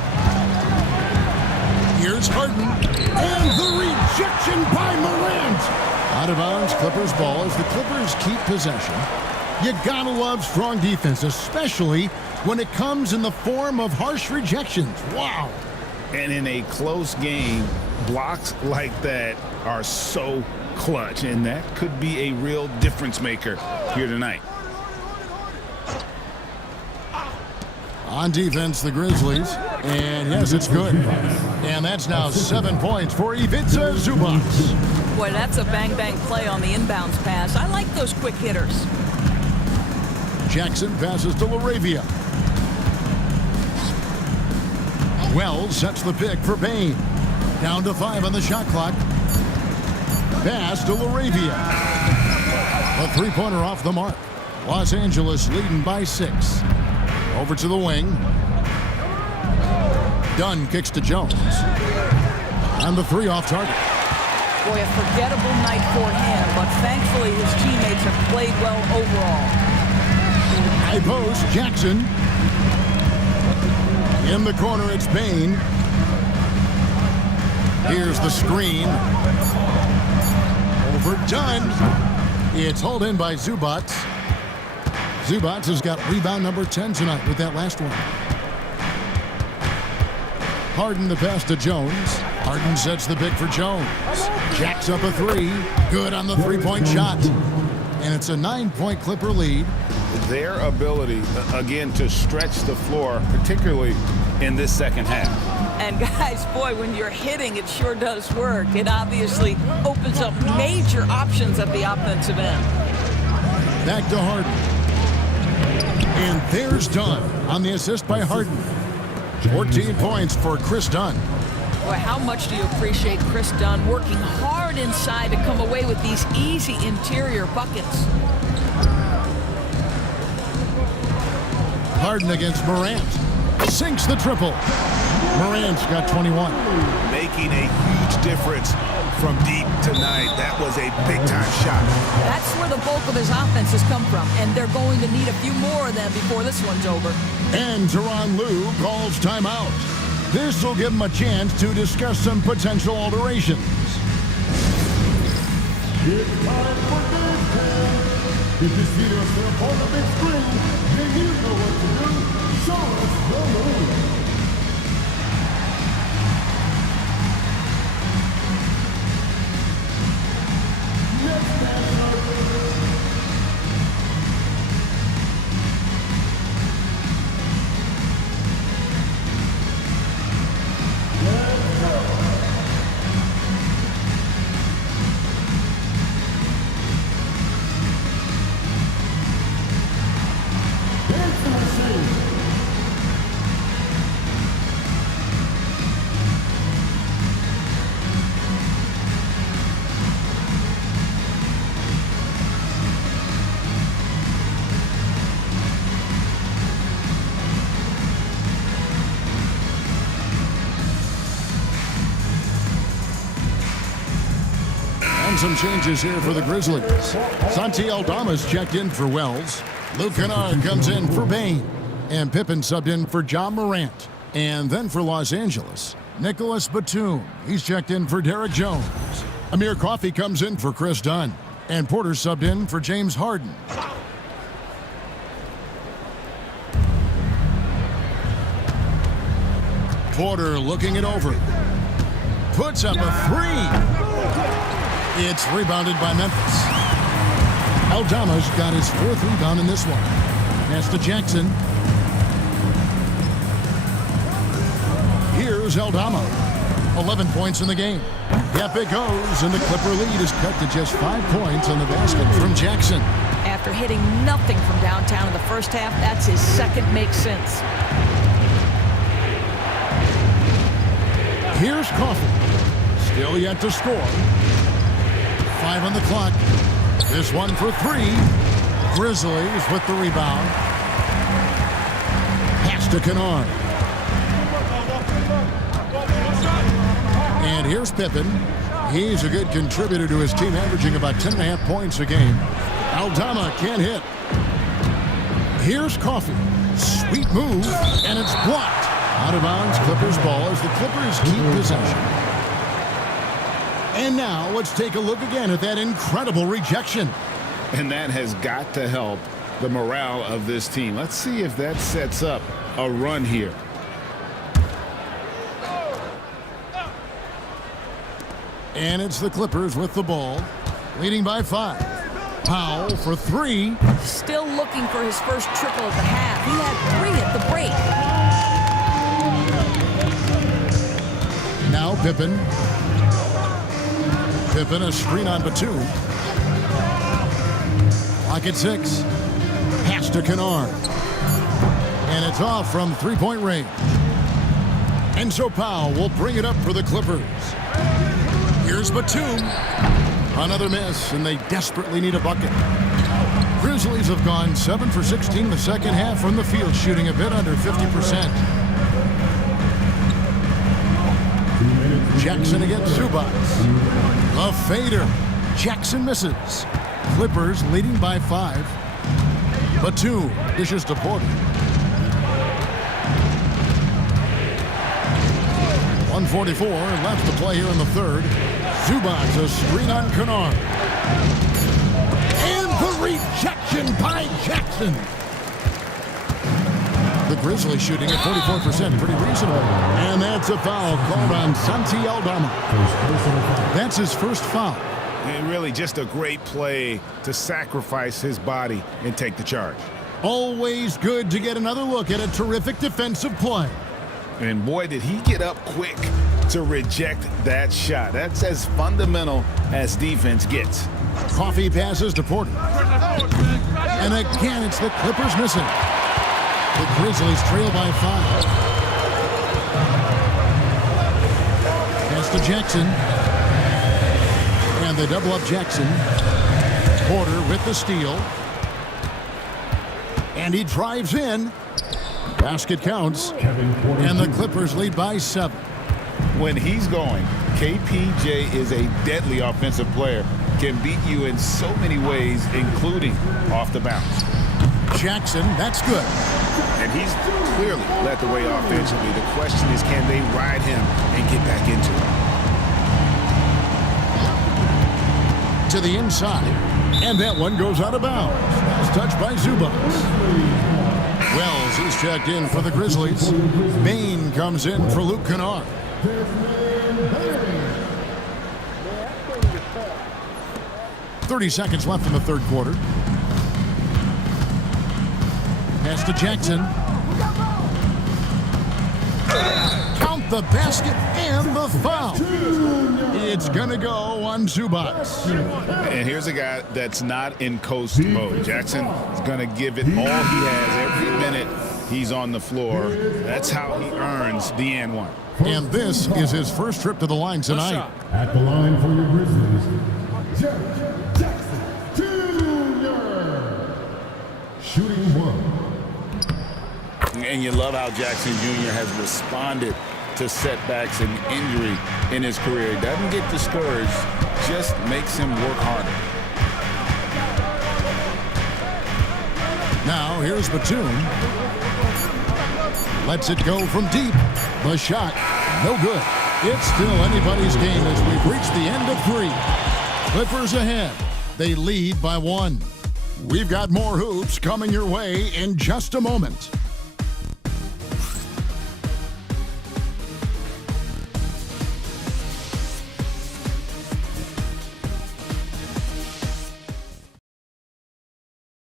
Here's Harden. And the rejection by Morant. Out of bounds, Clippers ball as the Clippers keep possession. You gotta love strong defense, especially when it comes in the form of harsh rejections. Wow. And in a close game, blocks like that are so clutch, and that could be a real difference maker here tonight. On defense, the Grizzlies. And yes, it's good. And that's now 7 points for Ivica Zubac. Boy, that's a bang-bang play on the inbounds pass. I like those quick hitters. Jackson passes to LaRavia. Wells sets the pick for Payne. Down to 5 on the shot clock. Pass to LaRavia. A three-pointer off the mark. Los Angeles leading by 6. Over to the wing. Dunn kicks to Jones. And the 3 off target. Boy, a forgettable night for him, but thankfully his teammates have played well overall. High post, Jackson. In the corner, it's Payne. Here's the screen. Over Dunn. It's hauled in by Zubac. Zubac has got rebound number 10 tonight with that last one. Harden the pass to Jones. Harden sets the pick for Jones. Jacks up a 3. Good on the three-point shot. And it's a 9-point Clipper lead. Their ability, again, to stretch the floor, particularly in this second half. And guys, boy, when you're hitting, it sure does work. It obviously opens up major options at the offensive end. Back to Harden. And there's Dunn on the assist by Harden. 14 points for Chris Dunn. Boy, how much do you appreciate Chris Dunn working hard inside to come away with these easy interior buckets? Harden against Morant. Sinks the triple. Morant's got 21. Making a huge difference from deep tonight. That was a big-time shot. That's where the bulk of his offense has come from, and they're going to need a few more of them before this one's over. And Tyronn Lue calls timeout. This will give him a chance to discuss some potential alterations. It's time for game time. If you see yourself on the big screen, then you know what to do. Show us the move. Next matchup. Let's go. Some changes here for the Grizzlies. Santi Aldama's checked in for Wells. Luke Kennard comes in for Payne. And Pippen subbed in for John Morant. And then for Los Angeles, Nicholas Batum. He's checked in for Derek Jones. Amir Coffey comes in for Chris Dunn. And Porter subbed in for James Harden. Porter looking it over. Puts up a 3. It's rebounded by Memphis. Aldama's got his 4th rebound in this one. Pass to Jackson. Here's Aldama. 11 points in the game. Yep, it goes, and the Clipper lead is cut to just 5 points on the basket from Jackson. After hitting nothing from downtown in the first half, that's his second make sense. Here's Coffey. Still yet to score. 5 on the clock. This one for 3. Grizzlies with the rebound. Pass to Kennard. And here's Pippen. He's a good contributor to his team, averaging about 10.5 points a game. Aldama can't hit. Here's Coffey. Sweet move, and it's blocked. Out of bounds, Clippers ball as the Clippers keep possession. And now let's take a look again at that incredible rejection. And that has got to help the morale of this team. Let's see if that sets up a run here. And it's the Clippers with the ball, leading by 5. Powell for 3. Still looking for his first triple at the half. He had 3 at the break. Now Pippen. Pippen, a screen on Batum. Clock at 6. Pass to Kennard. And it's off from three-point range. And so Powell will bring it up for the Clippers. Here's Batum. Another miss, and they desperately need a bucket. Grizzlies have gone 7 for 16 the second half from the field, shooting a bit under 50%. Jackson against Zubac. A fader. Jackson misses. Clippers leading by 5. Batum dishes to Porter. 1:44 left to play here in the third. Zubac, a screen on Kennard. And the rejection by Jackson. The Grizzlies shooting at 44%, pretty reasonable. And that's a foul called on Santi Aldama. That's his first foul. And really just a great play to sacrifice his body and take the charge. Always good to get another look at a terrific defensive play. And boy, did he get up quick to reject that shot. That's as fundamental as defense gets. Coffee passes to Porter. And again, it's the Clippers missing. The Grizzlies trail by 5. Pass to Jackson. And they double up Jackson. Porter with the steal. And he drives in. Basket counts. And the Clippers lead by 7. When he's going, KPJ is a deadly offensive player. Can beat you in so many ways, including off the bounce. Jackson, that's good. And he's clearly led the way offensively. The question is, can they ride him and get back into it? To the inside. And that one goes out of bounds. It's touched by Zubac. Wells is checked in for the Grizzlies. Bain comes in for Luke Kennard. 30 seconds left in the third quarter. Pass to Jackson. Count the basket and the foul. It's going to go on Zubac. And here's a guy that's not in coast mode. Jackson is going to give it all he has every minute he's on the floor. That's how he earns the and one. And this is his first trip to the line tonight. At the line for your Grizzlies, Jackson Jr. Shooting 1. And you love how Jackson Jr. has responded to setbacks and injury in his career. He doesn't get discouraged, just makes him work harder. Now here's Batum. Lets it go from deep. The shot, no good. It's still anybody's game as we've reached the end of 3. Clippers ahead. They lead by 1. We've got more hoops coming your way in just a moment.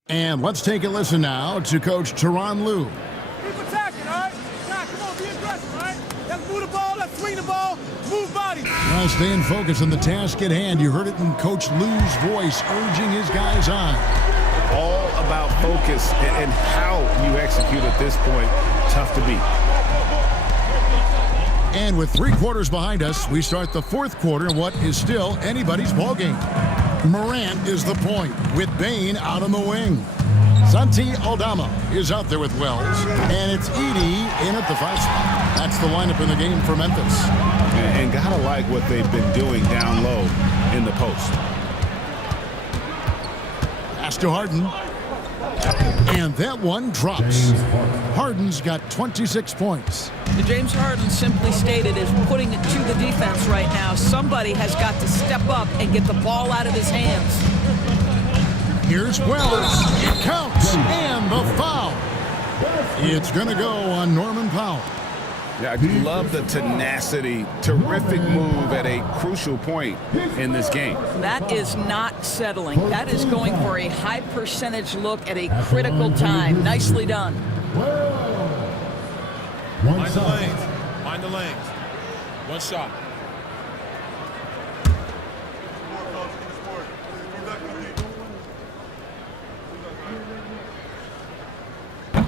And let's take a listen now to Coach Tyronn Lue. Keep attacking, all right? Now, come on, be aggressive, all right? Let's move the ball, let's swing the ball, move body. Well, staying focused on the task at hand. You heard it in Coach Lue's voice, urging his guys on. All about focus and how you execute at this point. Tough to beat. And with 3 quarters behind us, we start the 4th quarter in what is still anybody's ballgame. Morant is the point, with Bain out on the wing. Santi Aldama is out there with Wells, and it's Edey in at the 5 spot. That's the lineup in the game for Memphis. And gotta like what they've been doing down low in the post. Pass to Harden. And that one drops. Harden's got 26 points. James Harden simply stated is putting it to the defense right now. Somebody has got to step up and get the ball out of his hands. Here's Wells. It counts. And the foul. It's going to go on Norman Powell. Yeah, I love the tenacity. Terrific move at a crucial point in this game. That is not settling. That is going for a high percentage look at a critical time. Nicely done. Mind the lanes. Mind the lanes. One shot.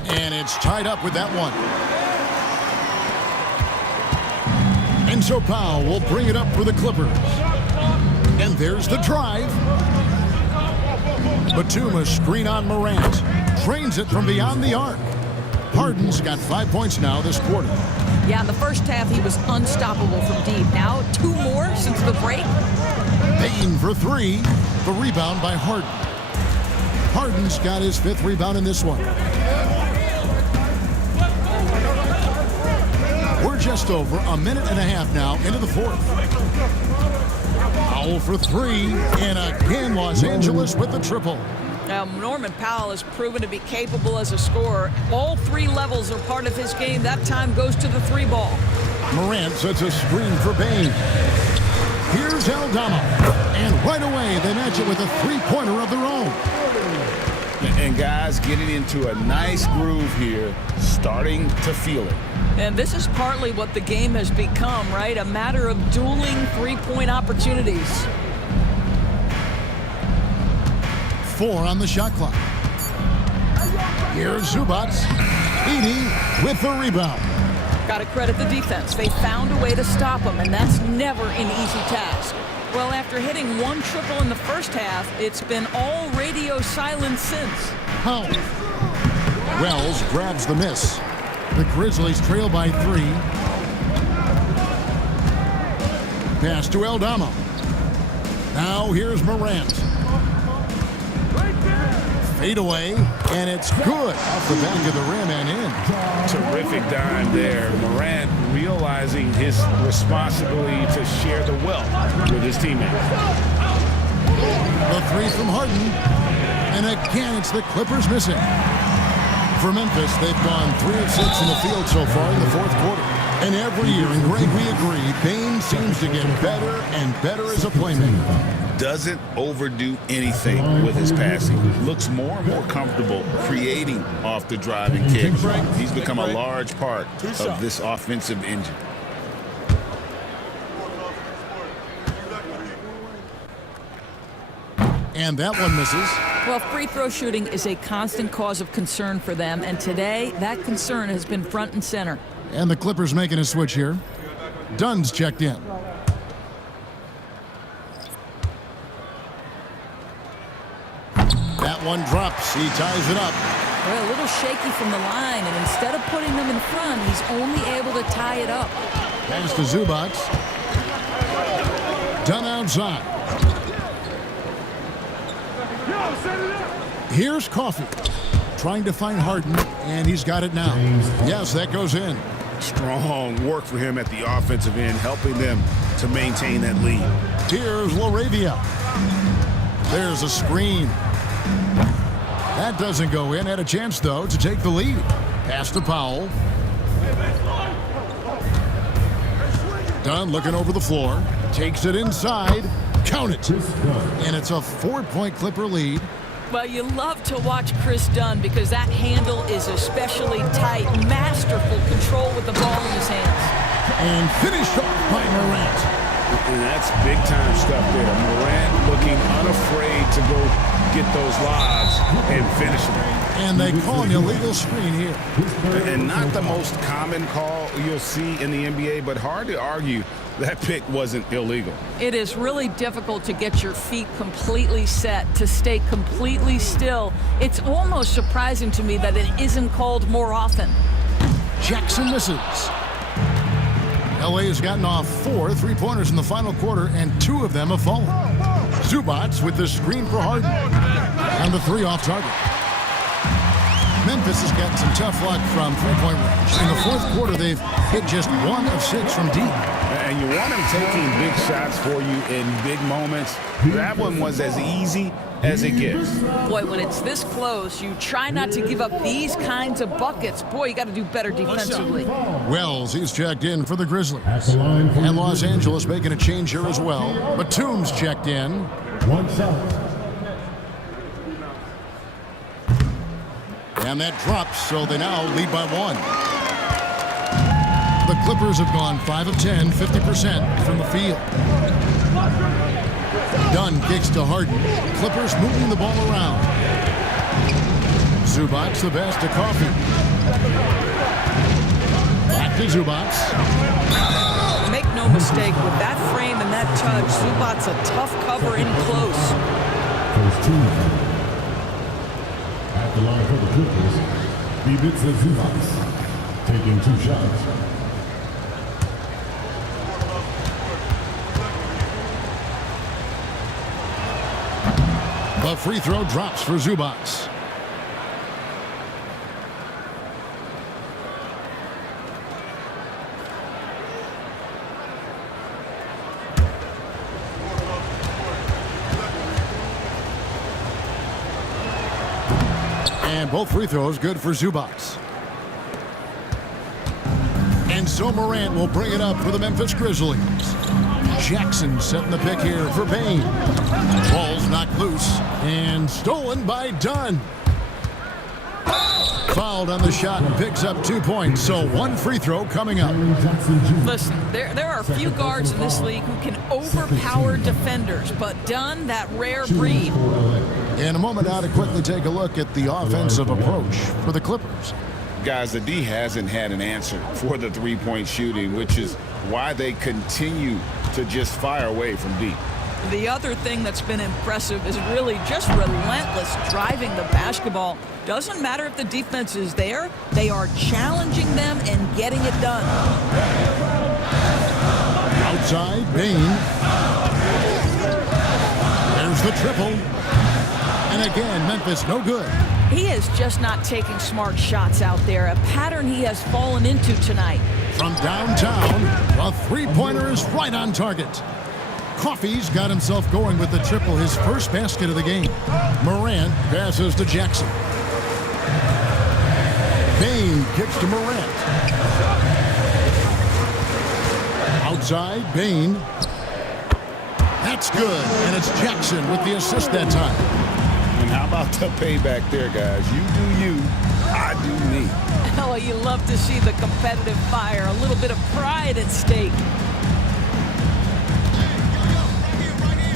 And it's tied up with that one. And so Powell will bring it up for the Clippers. And there's the drive. Batum, a screen on Morant. Drains it from beyond the arc. Harden's got 5 points now this quarter. Yeah, in the first half, he was unstoppable from deep. Now, 2 more since the break. Payton for 3. The rebound by Harden. Harden's got his 5th rebound in this one. We're just over a minute and a half now into the 4th. Powell for 3. And again, Los Angeles with the triple. Now, Norman Powell has proven to be capable as a scorer. All 3 levels are part of his game. That time goes to the 3 ball. Morant sets a screen for Bain. Here's Aldama. And right away, they match it with a 3-pointer of their own. And guys getting into a nice groove here, starting to feel it. And this is partly what the game has become, right? A matter of dueling 3-point opportunities. 4 on the shot clock. Here's Zubac. Edey with the rebound. Got to credit the defense. They found a way to stop him, and that's never an easy task. Well, after hitting 1 triple in the first half, it's been all radio silence since. Powell. Wells grabs the miss. The Grizzlies trail by 3. Pass to Aldama. Now here's Morant. Fade away, and it's good off the back of the rim and in. Terrific dime there. Morant realizing his responsibility to share the wealth with his teammates. The 3 from Harden, and again it's the Clippers missing. For Memphis, they've gone 3 of 6 in the field so far in the 4th quarter. And every year, and Greg, we agree, Bain seems to get better and better as a playmaker. Doesn't overdo anything with his passing. Looks more and more comfortable creating off the drive and kick. He's become a large part of this offensive engine. And that one misses. Well, free throw shooting is a constant cause of concern for them, and today that concern has been front and center. And the Clippers making a switch here. Dunn's checked in. That one drops. He ties it up. Well, a little shaky from the line, and instead of putting them in front, he's only able to tie it up. Pass to Zubac. Dunn outside. Here's Coffey. Trying to find Harden, and he's got it now. Yes, that goes in. Strong work for him at the offensive end, helping them to maintain that lead. Here's Laravia. There's a screen. That doesn't go in. Had a chance, though, to take the lead. Pass to Powell. Dunn looking over the floor. Takes it inside. Count it. And it's a 4-point Clipper lead. Well, you love to watch Chris Dunn because that handle is especially tight. Masterful control with the ball in his hands. And finished off by Morant. And that's big-time stuff there. Morant looking unafraid to go get those lobs and finish them. And they call an illegal screen here. And not the most common call you'll see in the NBA, but hard to argue that pick wasn't illegal. It is really difficult to get your feet completely set, to stay completely still. It's almost surprising to me that it isn't called more often. Jackson misses. LA has gotten off 4 3-pointers in the final quarter, and 2 of them have fallen. Zubac with the screen for Harden. And the 3 off target. Memphis has gotten some tough luck from 3-point range. In the 4th quarter, they've hit just 1 of 6 from deep. And you want him taking big shots for you in big moments. That one was as easy as it gets. Boy, when it's this close, you try not to give up these kinds of buckets. Boy, you got to do better defensively. Wells, he's checked in for the Grizzlies. And Los Angeles making a change here as well. Batum's checked in. 1 shot. And that drops, so they now lead by 1. The The Clippers have gone 5 of 10, 50% from the field. Dunn kicks to Harden. Clippers moving the ball around. Zubac the pass to Coffee. Back to Zubac. Make no mistake, with that frame and that touch, Zubac's a tough cover in close. First team. At the line for the Clippers, Ivica Zubac, taking 2 shots. The free throw drops for Zubac. And both free throws good for Zubac. And so Morant will bring it up for the Memphis Grizzlies. Jackson setting the pick here for Payne. Ball's knocked loose and stolen by Dunn. Fouled on the shot and picks up 2 points. So 1 free throw coming up. Listen, there are few guards in this league who can overpower defenders, but Dunn, that rare breed. In a moment now to quickly take a look at the offensive approach for the Clippers. Guys, the D hasn't had an answer for the three-point shooting, which is why they continue to just fire away from deep. The other thing that's been impressive is really just relentless driving the basketball. Doesn't matter if the defense is there, they are challenging them and getting it done. Outside, Bane. There's the triple. And again, Memphis no good. He is just not taking smart shots out there, a pattern he has fallen into tonight. From downtown, a three-pointer is right on target. Coffey's got himself going with the triple, his first basket of the game. Morant passes to Jackson. Bane kicks to Morant. Outside, Bane. That's good, and it's Jackson with the assist that time. And how about the payback there, guys? You do you, I do me. Oh, you love to see the competitive fire, a little bit of pride at stake.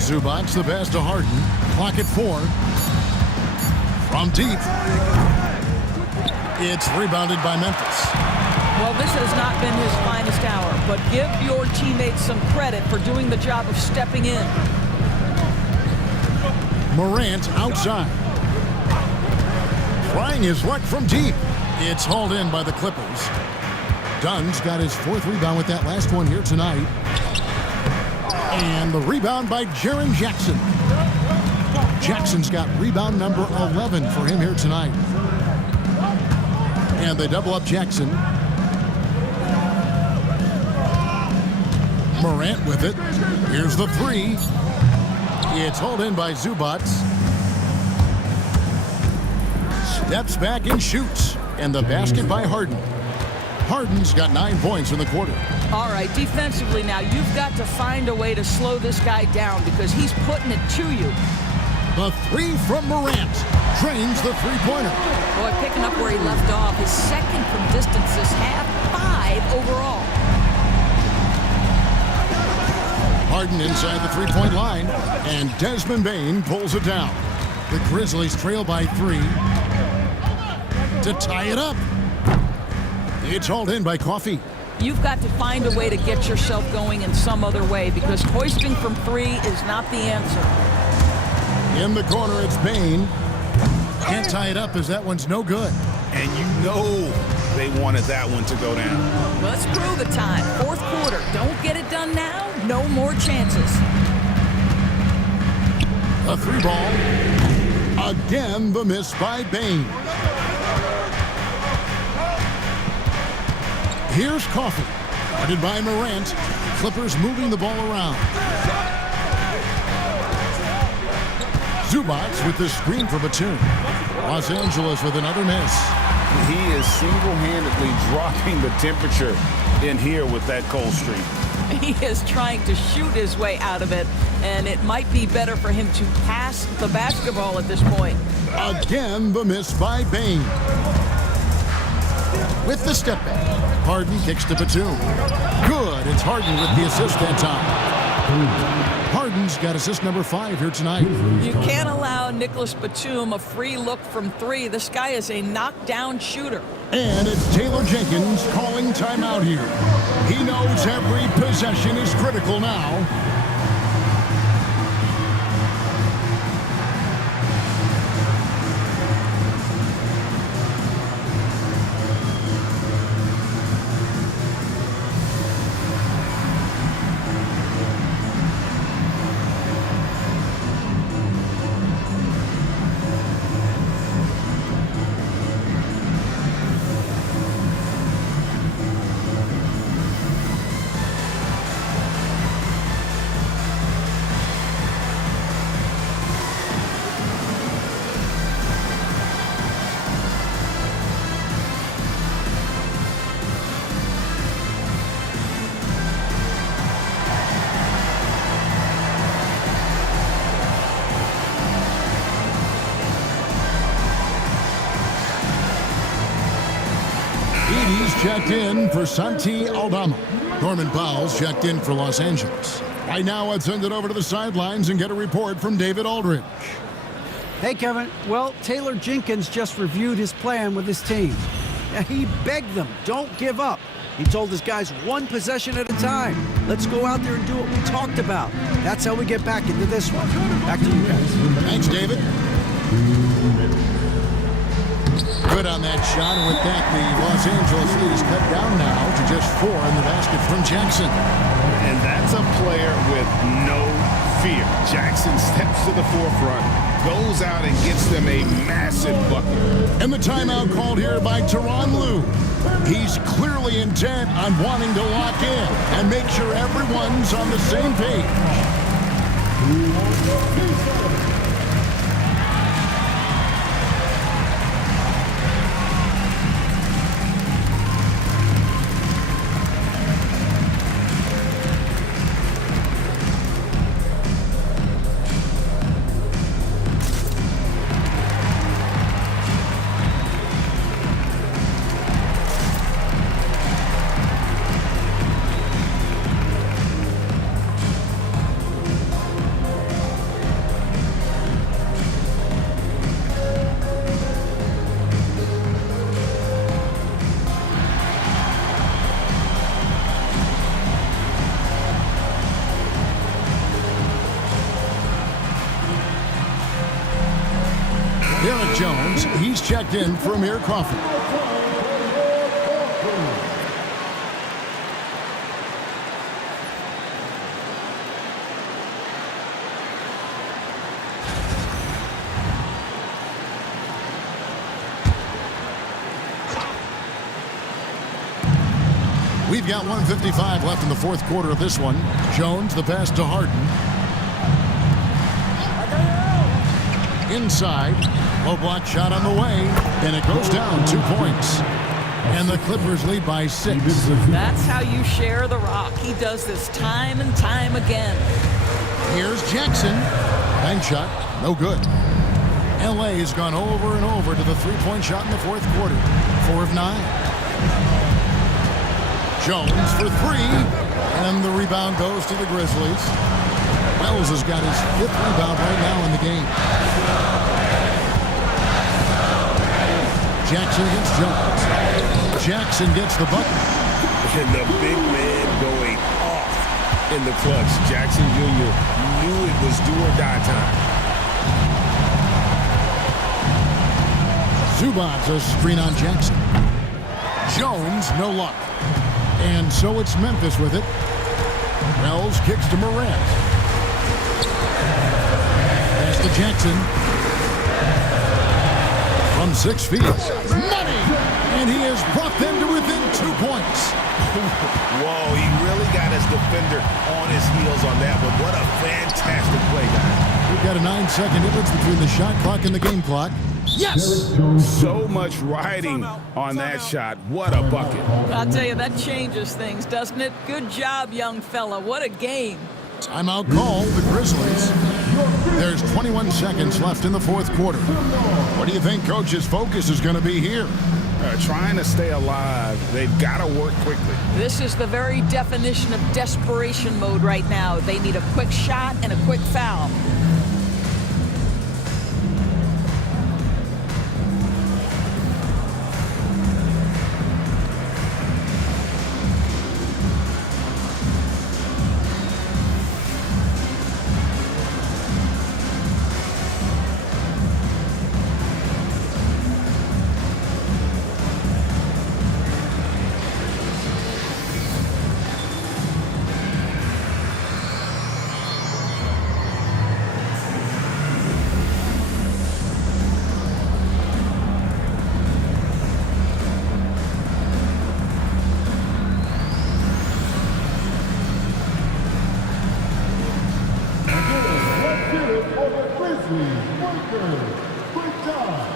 Zubac the pass to Harden. Clock at 4. From deep. It's rebounded by Memphis. Well, this has not been his finest hour, but give your teammates some credit for doing the job of stepping in. Morant outside. Trying his luck from deep. It's hauled in by the Clippers. Dunn's got his 4th rebound with that last one here tonight. And the rebound by Jaren Jackson. Jackson's got rebound number 11 for him here tonight. And they double up Jackson. Morant with it. Here's the 3. It's hauled in by Zubac. Steps back and shoots. And the basket by Harden. Harden's got 9 points in the quarter. All right, defensively now, you've got to find a way to slow this guy down because he's putting it to you. The 3 from Morant drains the three-pointer. Boy, picking up where he left off. His second from distance this half, 5 overall. Harden inside the three-point line, and Desmond Bane pulls it down. The Grizzlies trail by 3 to tie it up. It's hauled in by Coffey. You've got to find a way to get yourself going in some other way because hoisting from 3 is not the answer. In the corner, it's Bane. Can't tie it up as that one's no good. And you know they wanted that one to go down. Let's prove the time. 4th quarter. Don't get it done now. No more chances. A 3 ball. Again, the miss by Bane. Here's Coffey. Guarded by Morant. Clippers moving the ball around. Zubac with the screen for Batum. Los Angeles with another miss. He is single-handedly dropping the temperature in here with that cold streak. He is trying to shoot his way out of it, and it might be better for him to pass the basketball at this point. Again, the miss by Bane. With the step back. Harden kicks to Batum. Good. It's Harden with the assist that time. Harden's got assist number 5 here tonight. You can't allow Nicholas Batum a free look from 3. This guy is a knockdown shooter. And it's Taylor Jenkins calling timeout here. He knows every possession is critical now. Edie's checked in for Santi Aldama. Norman Powell's checked in for Los Angeles. Right now, let's send it over to the sidelines and get a report from David Aldridge. Hey, Kevin. Well, Taylor Jenkins just reviewed his plan with his team. He begged them, don't give up. He told his guys 1 possession at a time. Let's go out there and do what we talked about. That's how we get back into this one. Back to you guys. Thanks, David. Good on that shot, and with that, the Los Angeles lead is cut down now to just 4 in the basket from Jackson. And that's a player with no fear. Jackson steps to the forefront, goes out and gets them a massive bucket. And the timeout called here by Tyronn Lue. He's clearly intent on wanting to lock in and make sure everyone's on the same page. Derek Jones, he's checked in for Amir Crawford. We've got 1:55 left in the 4th quarter of this one. Jones, the pass to Harden. Inside, low block shot on the way, and it goes down 2 points. And the Clippers lead by 6. That's how you share the rock. He does this time and time again. Here's Jackson. Bank shot, no good. LA has gone over and over to the 3-point shot in the 4th quarter. 4 of 9. Jones for 3, and the rebound goes to the Grizzlies. Wells has got his 5th rebound right now in the game. Jackson against Jones. Jackson gets the bucket. And the big man going off in the clutch. Jackson Jr. knew it was do or die time. Zubac's a screen on Jackson. Jones, no luck. And so it's Memphis with it. Wells kicks to Morant. Pass to Jackson. From 6 feet. Money! And he has brought them to within 2 points. Whoa, he really got his defender on his heels on that one. What a fantastic play, guys. We've got a 9-second difference between the shot clock and the game clock. Yes! So much riding on that shot. What a bucket. I'll tell you, that changes things, doesn't it? Good job, young fella. What a game. Timeout call, the Grizzlies. There's 21 seconds left in the fourth quarter. What do you think Coach's focus is going to be here? Trying to stay alive. They've got to work quickly. This is the very definition of desperation mode right now. They need a quick shot and a quick foul. Let's get it for the Grizzlies. Breakers. Great job.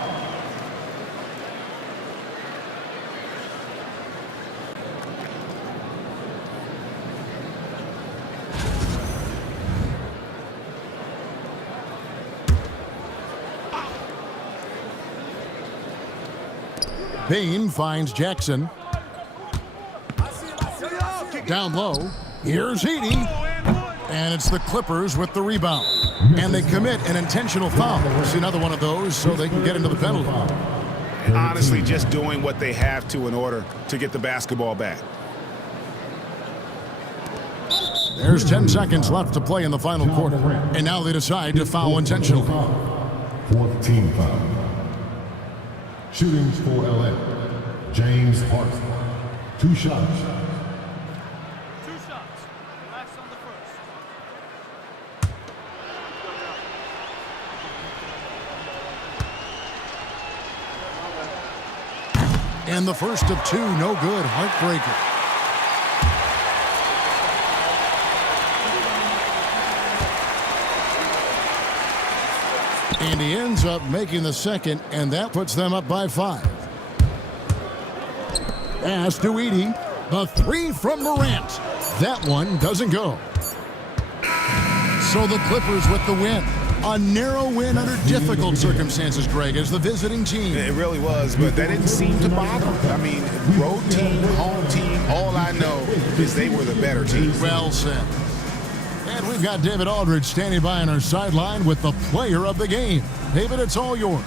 Bain finds Jackson. Down low. Here's Heady. And it's the Clippers with the rebound. And they commit an intentional foul. It's another one of those so they can get into the penalty. Honestly, just doing what they have to in order to get the basketball back. There's 10 seconds left to play in the final quarter. And now they decide to foul intentionally. Fourth team foul. Shootings for LA. James Harden. 2 shots. 2 shots. Relax on the first. And the first of 2, no good. Heartbreaker. And he ends up making the second, and that puts them up by 5. Pass to Edie. The 3 from Morant. That one doesn't go. So the Clippers with the win. A narrow win under difficult circumstances, Greg, as the visiting team. It really was, but that didn't seem to bother them. I mean, road team, home team, all I know is they were the better team. Well said. And we've got David Aldridge standing by on our sideline with the player of the game. David, it's all yours.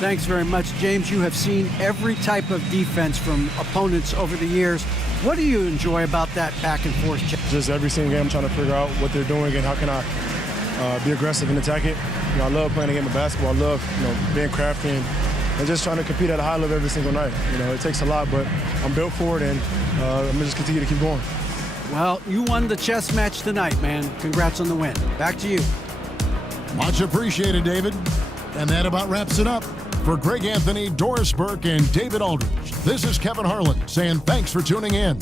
Thanks very much, James. You have seen every type of defense from opponents over the years. What do you enjoy about that back and forth? Just every single game, I'm trying to figure out what they're doing and how can I be aggressive and attack it. You know, I love playing a game of basketball. I love, being crafty and just trying to compete at a high level every single night. You know, it takes a lot, but I'm built for it, and I'm going to just continue to keep going. Well, you won the chess match tonight, man. Congrats on the win. Back to you. Much appreciated, David. And that about wraps it up. For Greg Anthony, Doris Burke, and David Aldridge, this is Kevin Harlan saying thanks for tuning in.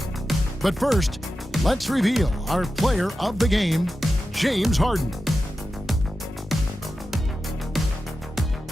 But first, let's reveal our player of the game, James Harden.